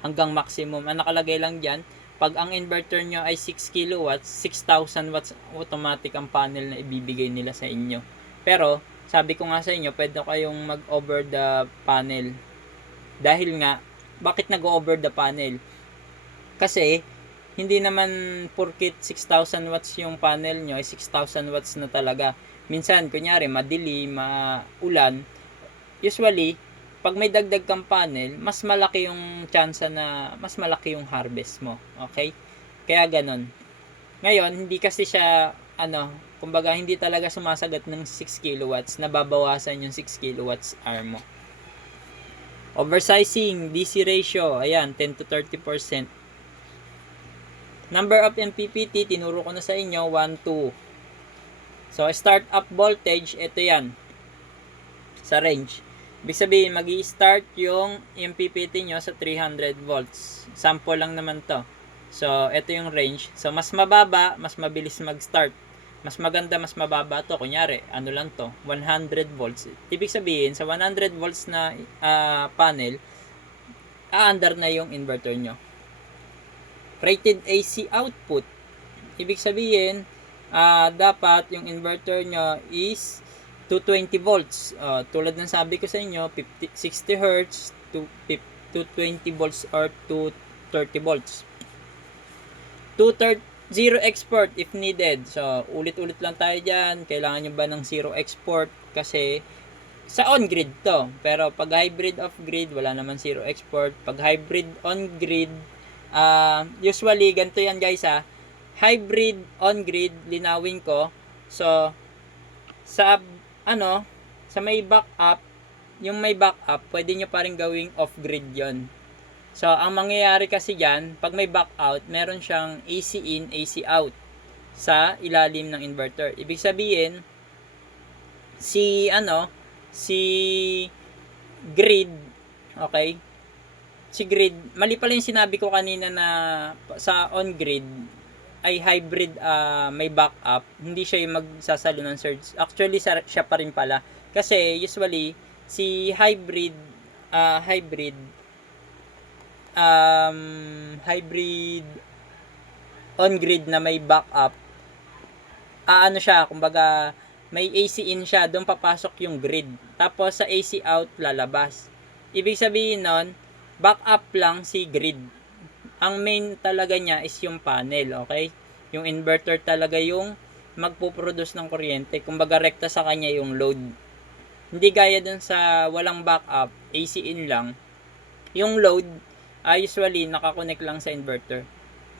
hanggang maximum. Ang nakalagay lang diyan, pag ang inverter nyo ay 6 kilowatts, 6,000 watts automatic ang panel na ibibigay nila sa inyo. Pero, sabi ko nga sa inyo, pwede kayong mag-over the panel. Dahil nga, bakit nag-over the panel? Kasi, hindi naman porkit 6,000 watts yung panel nyo, ay 6,000 watts na talaga. Minsan, kunyari, madilim, maulan, usually, pag may dagdag kang panel, mas malaki yung chance na mas malaki yung harvest mo. Okay? Kaya ganon. Ngayon, hindi kasi siya, kumbaga, hindi talaga sumasagot ng 6 kilowatts, nababawasan yung 6 kilowatts hour mo. Oversizing, DC ratio, ayan, 10 to 30%. Number of MPPT, tinuro ko na sa inyo, 1, 2. So, start up voltage, ito yan, sa range. Ibig sabihin, mag-i-start yung MPPT nyo sa 300 volts. Sample lang naman to. So, ito yung range. So, mas mababa, mas mabilis mag-start. Mas maganda, mas mababa to. Kunyari, ano lang to, 100 volts. Ibig sabihin, sa 100 volts na panel, aandar na yung inverter nyo. Rated AC output. Ibig sabihin, dapat yung inverter nyo is 220 volts. Tulad ng sabi ko sa inyo, 60 Hz to 220 volts or 230 volts. 230 zero export if needed. So, ulit-ulit lang tayo dyan. Kailangan nyo ba ng zero export? Kasi, sa on-grid to. Pero, pag hybrid off-grid, wala naman zero export. Pag hybrid on-grid, usually, ganito yan guys ha. Hybrid on-grid, linawin ko. So, sa, sa may backup, yung may backup, pwede nyo pa rin gawing off-grid yon. So, ang mangyayari kasi dyan, pag may backout, meron siyang AC in, AC out sa ilalim ng inverter. Ibig sabihin, si grid, okay? Si grid, mali pala yung sinabi ko kanina na sa on-grid, ay hybrid, may backup, hindi siya yung magsasalo ng surge. Actually, siya pa rin pala. Kasi, usually, si hybrid on-grid na may backup, siya, kumbaga, may AC in siya, doon papasok yung grid. Tapos, sa AC out, lalabas. Ibig sabihin nun, backup lang si grid. Ang main talaga niya is yung panel, okay? Yung inverter talaga yung magpo-produce ng kuryente. Kumbaga, rekta sa kanya yung load. Hindi gaya dun sa walang backup, AC in lang. Yung load, usually nakakonect lang sa inverter.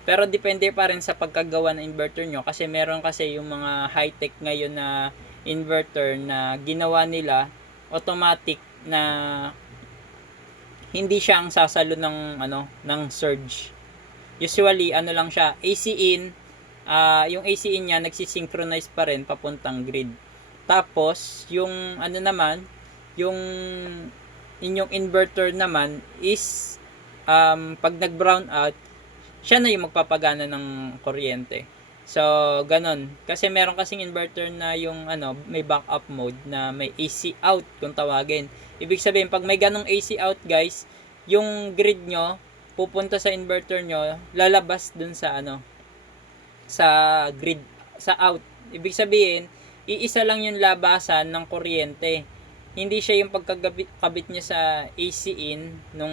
Pero depende pa rin sa pagkagawa ng inverter nyo kasi meron kasi yung mga high-tech ngayon na inverter na ginawa nila automatic na hindi siya ang sasalo ng surge. Usually lang siya, AC in, yung AC in niya nagsisynchronize pa rin papuntang grid. Tapos yung yung inyong inverter naman is pag nag-brown out, siya na yung magpapagana ng kuryente. So, ganon. Kasi meron kasing inverter na yung may backup mode na may AC out kung tawagin. Ibig sabihin, pag may ganong AC out guys, yung grid nyo, pupunta sa inverter nyo, lalabas dun sa sa grid, sa out. Ibig sabihin, iisa lang yung labasan ng kuryente. Hindi siya yung pagkakabit niya sa AC in ng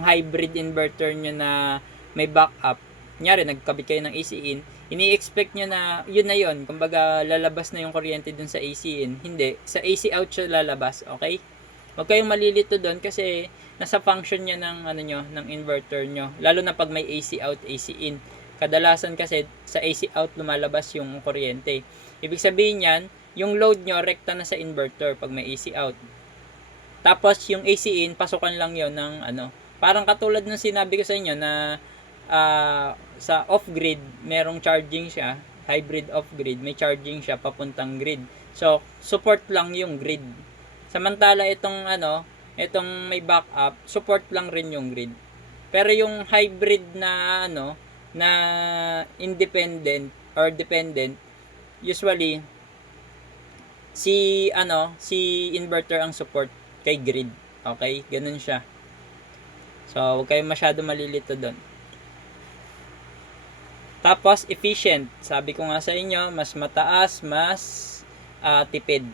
hybrid inverter nyo na may backup. Kunyari, nagkabit kayo ng AC in, ini-expect nyo na yun. Kumbaga, lalabas na yung kuryente dun sa AC in. Hindi. Sa AC out siya lalabas. Okay? Huwag kayong malilito dun kasi nasa function niya ng inverter nyo. Lalo na pag may AC out, AC in. Kadalasan kasi sa AC out lumalabas yung kuryente. Ibig sabihin yan, yung load nyo, rekta na sa inverter pag may AC out. Tapos, yung AC in, pasukan lang yon ng parang katulad ng sinabi ko sa inyo na sa off-grid, merong charging siya, hybrid off-grid, may charging siya papuntang grid. So, support lang yung grid. Samantala, itong may backup, support lang rin yung grid. Pero yung hybrid na na independent or dependent, usually si inverter ang support kay grid. Okay? Ganun siya. So, huwag kayong masyado malilito doon. Tapos, efficient. Sabi ko nga sa inyo, mas mataas, mas tipid.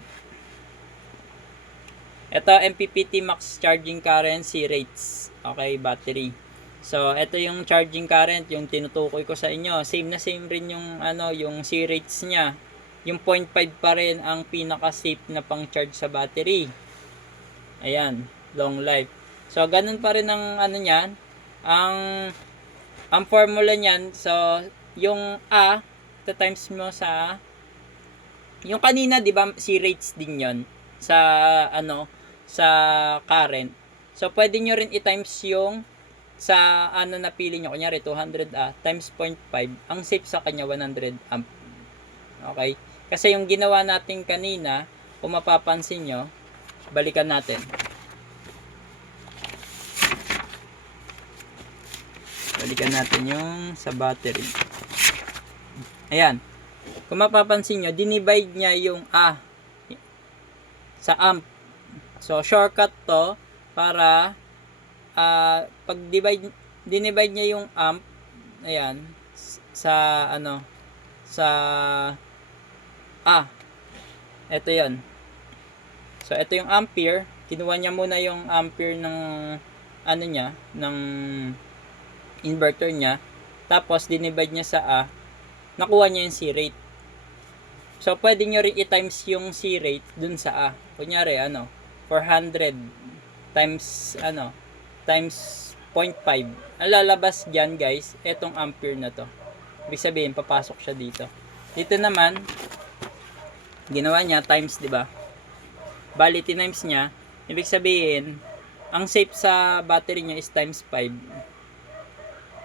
Ito, MPPT max charging currency rates. Okay, battery. So, ito yung charging current, yung tinutukoy ko sa inyo. Same na same rin yung yung C rates niya. Yung 0.5 pa rin ang pinaka safe na pang-charge sa battery. Ayan, long life. So, ganun pa rin ang niyan, ang formula niyan. So, yung A, times mo sa yung kanina, 'di ba, C rates din 'yon sa sa current. So, pwede nyo rin i-times yung sa napili nyo, kunyari 200 times 0.5, ang safe sa kanya 100 amp. Okay? Kasi yung ginawa natin kanina, kung mapapansin nyo, balikan natin. Balikan natin yung sa battery. Ayan. Kung mapapansin nyo, dinivide niya yung A sa amp. So, shortcut to para pag dinivide niya yung amp, ayan, sa sa ito yon. So, ito yung ampere. Kinuha niya muna yung ampere ng niya, ng inverter niya. Tapos, dinivide niya sa A. Nakuha niya yung C rate. So, pwede nyo rin i-times yung C rate dun sa A. Kunyari, 400 times, times 0.5. Ang lalabas dyan, guys, etong ampere na to. Ibig sabihin, papasok siya dito. Dito naman, ginawa niya, times, di ba? Bali, times niya, ibig sabihin, ang safe sa battery niya is times 5.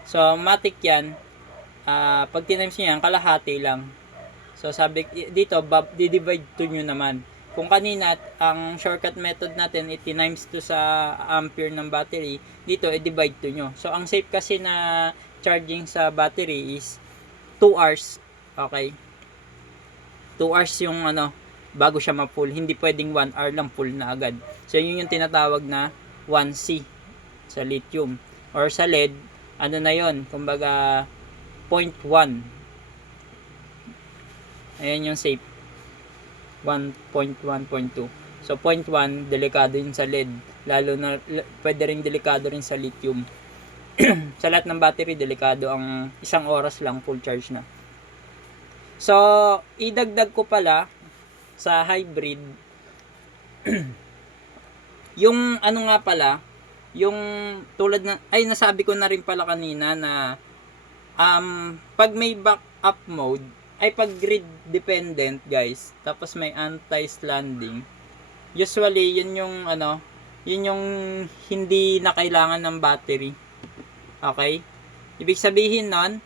So, matik yan. Pag tinimes niya yan, kalahati lang. So, sabi dito, di-divide to nyo naman. Kung kanina, ang shortcut method natin, i-times to sa ampere ng battery, dito, i-divide to nyo. So, ang safe kasi na charging sa battery is 2 hours. Okay? 2 hours yung bago siya ma-full. Hindi pwedeng 1 hour lang full na agad. So, yun yung tinatawag na 1C sa lithium. Or sa lead, na yun, kumbaga, 0.1. Ayan yung safe. 1.1.2. So, 0.1, delikado yun sa lead. Lalo na, pwede rin delikado rin sa lithium. Sa lahat ng battery, delikado ang 1 oras lang full charge na. So, idagdag ko pala sa hybrid. Yung nga pala, yung tulad na, nasabi ko na rin pala kanina na pag may backup mode, pag grid dependent, guys, tapos may anti-slanding, usually yun yung yun yung hindi na kailangan ng battery. Okay? Ibig sabihin nun,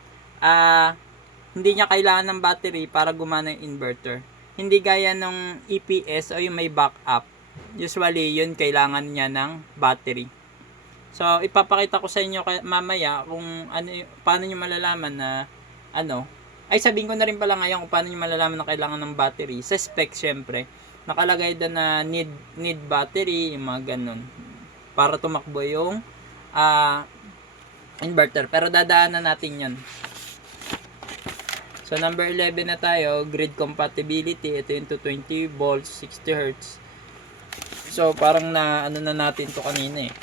hindi niya kailangan ng battery para gumana yung inverter. Hindi gaya ng EPS o yung may backup. Usually yun kailangan niya ng battery. So, ipapakita ko sa inyo mamaya kung paano nyo malalaman na sabihin ko na rin pala ngayon kung paano nyo malalaman na kailangan ng battery. Sa spec, syempre, nakalagay doon na need battery, yung mga ganun, para tumakbo yung inverter. Pero dadaanan natin yan. So, number 11 na tayo, grid compatibility. Ito yung 220 volts, 60 Hz. So, parang na natin to kanina eh.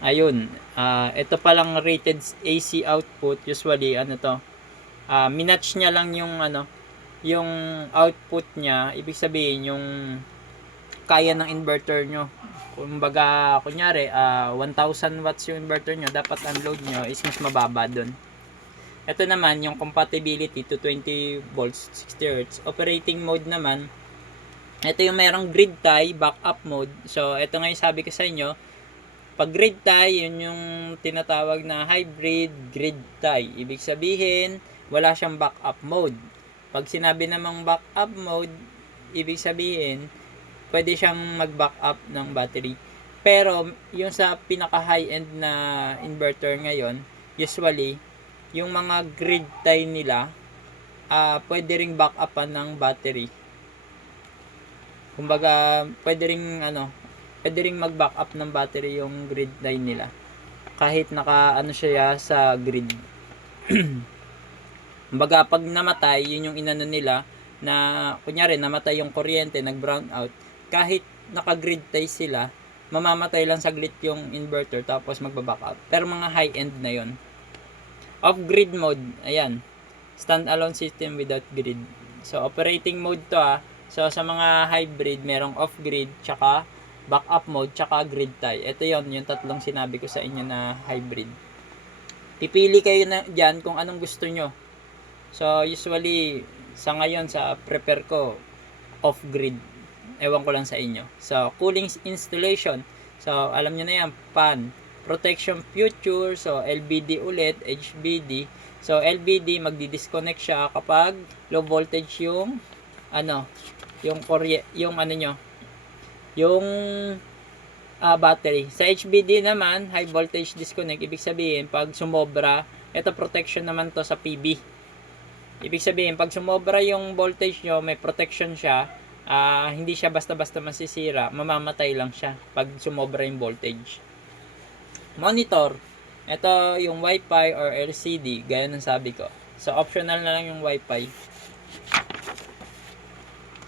Ayun, ito palang rated AC output, usually minatch niya lang yung yung output niya, ibig sabihin yung kaya ng inverter nyo. Kumbaga, kunyari 1000 watts yung inverter nyo, dapat ang load nyo is mas mababa dun. Ito naman yung compatibility to 20 volts, 60 Hz. Operating mode naman, ito yung merong grid tie, backup mode. So, ito nga yung sabi ko sa inyo, pag grid tie, yun yung tinatawag na hybrid grid tie. Ibig sabihin, wala siyang backup mode. Pag sinabi namang backup mode, ibig sabihin, pwede siyang mag-backup ng battery. Pero, yung sa pinaka-high-end na inverter ngayon, usually, yung mga grid tie nila, pwede ring backupan ng battery. Kumbaga, pwede ring mag-backup ng battery yung grid line nila. Kahit siya sa grid. Kumbaga, pag namatay, yun yung nila, na kunyari namatay yung kuryente, nag-brown out, kahit naka-grid tie sila, mamamatay lang saglit yung inverter tapos magba-back out. Pero mga high-end na yon. Off-grid mode, ayan. Stand-alone system without grid. So, operating mode to So, sa mga hybrid, merong off-grid, tsaka backup mode, tsaka grid tie. Ito yon yung tatlong sinabi ko sa inyo na hybrid. Pipili kayo na dyan kung anong gusto nyo. So, usually, sa ngayon, sa prepare ko, off-grid. Ewan ko lang sa inyo. So, cooling installation. So, alam nyo na yan, fan. Protection future. So, LBD ulit, HBD. So, LBD, magdi-disconnect siya kapag low voltage yung, yung battery. Sa HBD naman, high voltage disconnect. Ibig sabihin, pag sumobra, ito protection naman to sa PB. Ibig sabihin, pag sumobra yung voltage nyo, may protection siya, hindi siya basta-basta masisira, mamamatay lang siya pag sumobra yung voltage. Monitor, ito yung Wi-Fi or LCD, gaya ng sabi ko. So, optional na lang yung Wi-Fi.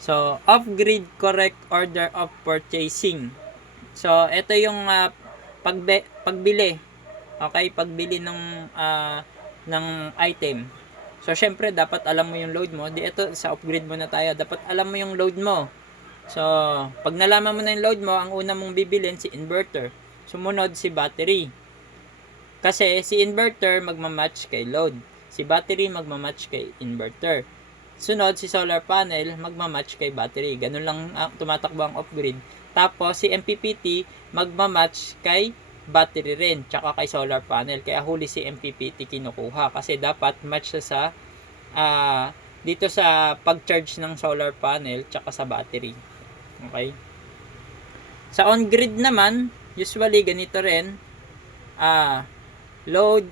So, off-grid correct order of purchasing. So, ito yung pagbili. Okay, pagbili ng item. So, syempre, dapat alam mo yung load mo. Ito, sa off-grid mo na tayo. Dapat alam mo yung load mo. So, pag nalaman mo na yung load mo, ang una mong bibilin si inverter. Sumunod si battery. Kasi si inverter magmamatch kay load. Si battery magmamatch kay inverter. Sunod si solar panel magmamatch kay battery. Ganun lang tumatakbo ang off-grid. Tapos si MPPT magmamatch kay battery rin, tsaka kay solar panel. Kaya huli si MPPT kinukuha kasi dapat match sa dito sa pag-charge ng solar panel tsaka sa battery. Okay? Sa on-grid naman, usually ganito rin, load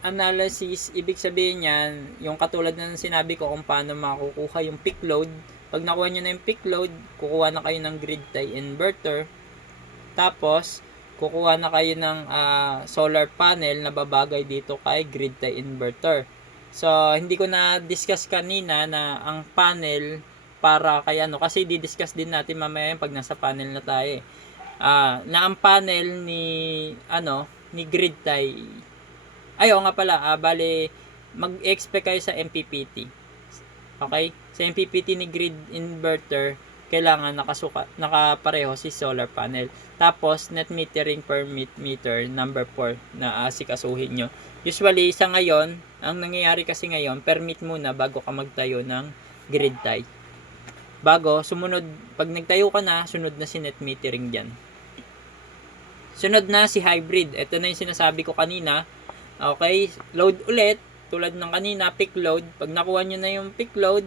analysis, ibig sabihin yan, yung katulad ng sinabi ko kung paano makukuha yung peak load. Pag nakuha nyo na yung peak load, kukuha na kayo ng grid tie inverter. Tapos, kukuha na kayo ng solar panel na babagay dito kay grid tie inverter. So, hindi ko na discuss kanina na ang panel para kay kasi di-discuss din natin mamaya pag nasa panel na tayo. Na ang panel ni grid tie. Nga pala, bale mag-expect kayo sa MPPT. Okay? Sa MPPT ni grid inverter, kailangan nakapareho si solar panel. Tapos, net metering permit meter number 4 na asikasuhin nyo. Usually, sa ngayon, ang nangyayari kasi ngayon, permit muna bago ka magtayo ng grid tie. Sumunod, pag nagtayo ka na, sunod na si net metering dyan. Sunod na si hybrid. Ito na yung sinasabi ko kanina. Okay, load ulit. Tulad ng kanina, peak load. Pag nakuha nyo na yung peak load,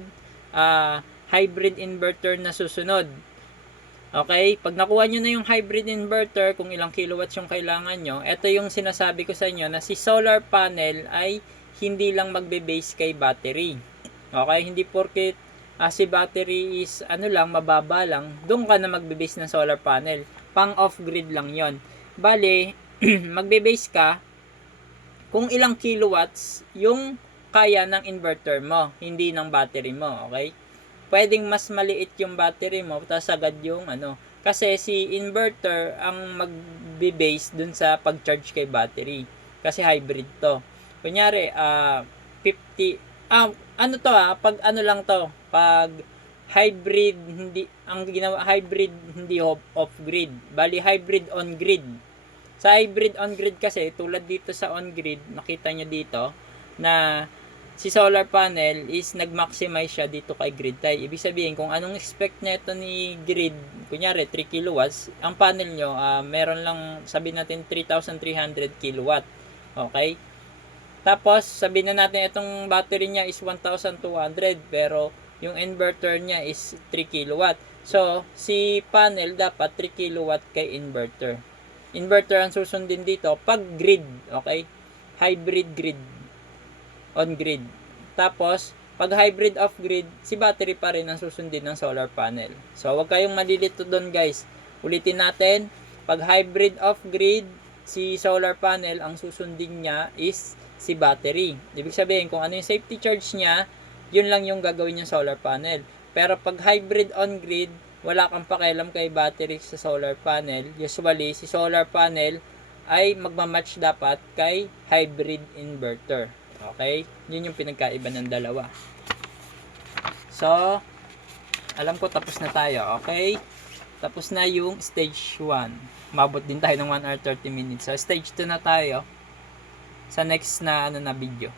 hybrid inverter na susunod. Okay, pag nakuha nyo na yung hybrid inverter, kung ilang kilowatts yung kailangan nyo, ito yung sinasabi ko sa inyo na si solar panel ay hindi lang magbe-base kay battery. Okay, hindi porket si battery is mababa lang, doon ka na magbe-base ng solar panel. Pang off-grid lang yon. Bale, magbe-base ka kung ilang kilowatts yung kaya ng inverter mo, hindi ng battery mo, okay? Pwedeng mas maliit yung battery mo, tapos agad yung kasi si inverter ang magbe-base dun sa pag-charge kay battery. Kasi hybrid to. Kunyari, 50, pag lang to, pag hybrid, hybrid hindi off-grid. Bali, hybrid on-grid. Sa hybrid on-grid kasi, tulad dito sa on-grid, nakita nyo dito, na si solar panel is nag-maximize siya dito kay grid tie. Ibig sabihin, kung anong expect niya ito ni grid, kunyari 3 kilowatts, ang panel nyo, meron lang, sabihin natin 3,300 kilowatt. Okay? Tapos, sabihin na natin, itong battery niya is 1,200, pero yung inverter niya is 3 kilowatt. So, si panel dapat 3 kilowatt kay inverter. Inverter ang susundin dito pag grid, okay? Hybrid grid, on grid. Tapos, pag hybrid off grid, si battery pa rin ang susundin ng solar panel. So, huwag kayong malilito doon, guys. Ulitin natin, pag hybrid off grid, si solar panel ang susundin niya is si battery. Ibig sabihin, kung ano yung safety charge niya, yun lang yung gagawin yung solar panel. Pero pag hybrid on-grid, wala kang pakialam kay battery sa solar panel. Usually, si solar panel ay magmamatch dapat kay hybrid inverter. Okay? Yun yung pinagkaiba ng dalawa. So, alam ko tapos na tayo. Okay? Tapos na yung stage 1. Mabot din tayo ng 1 hour 30 minutes. So, stage 2 na tayo sa next na video.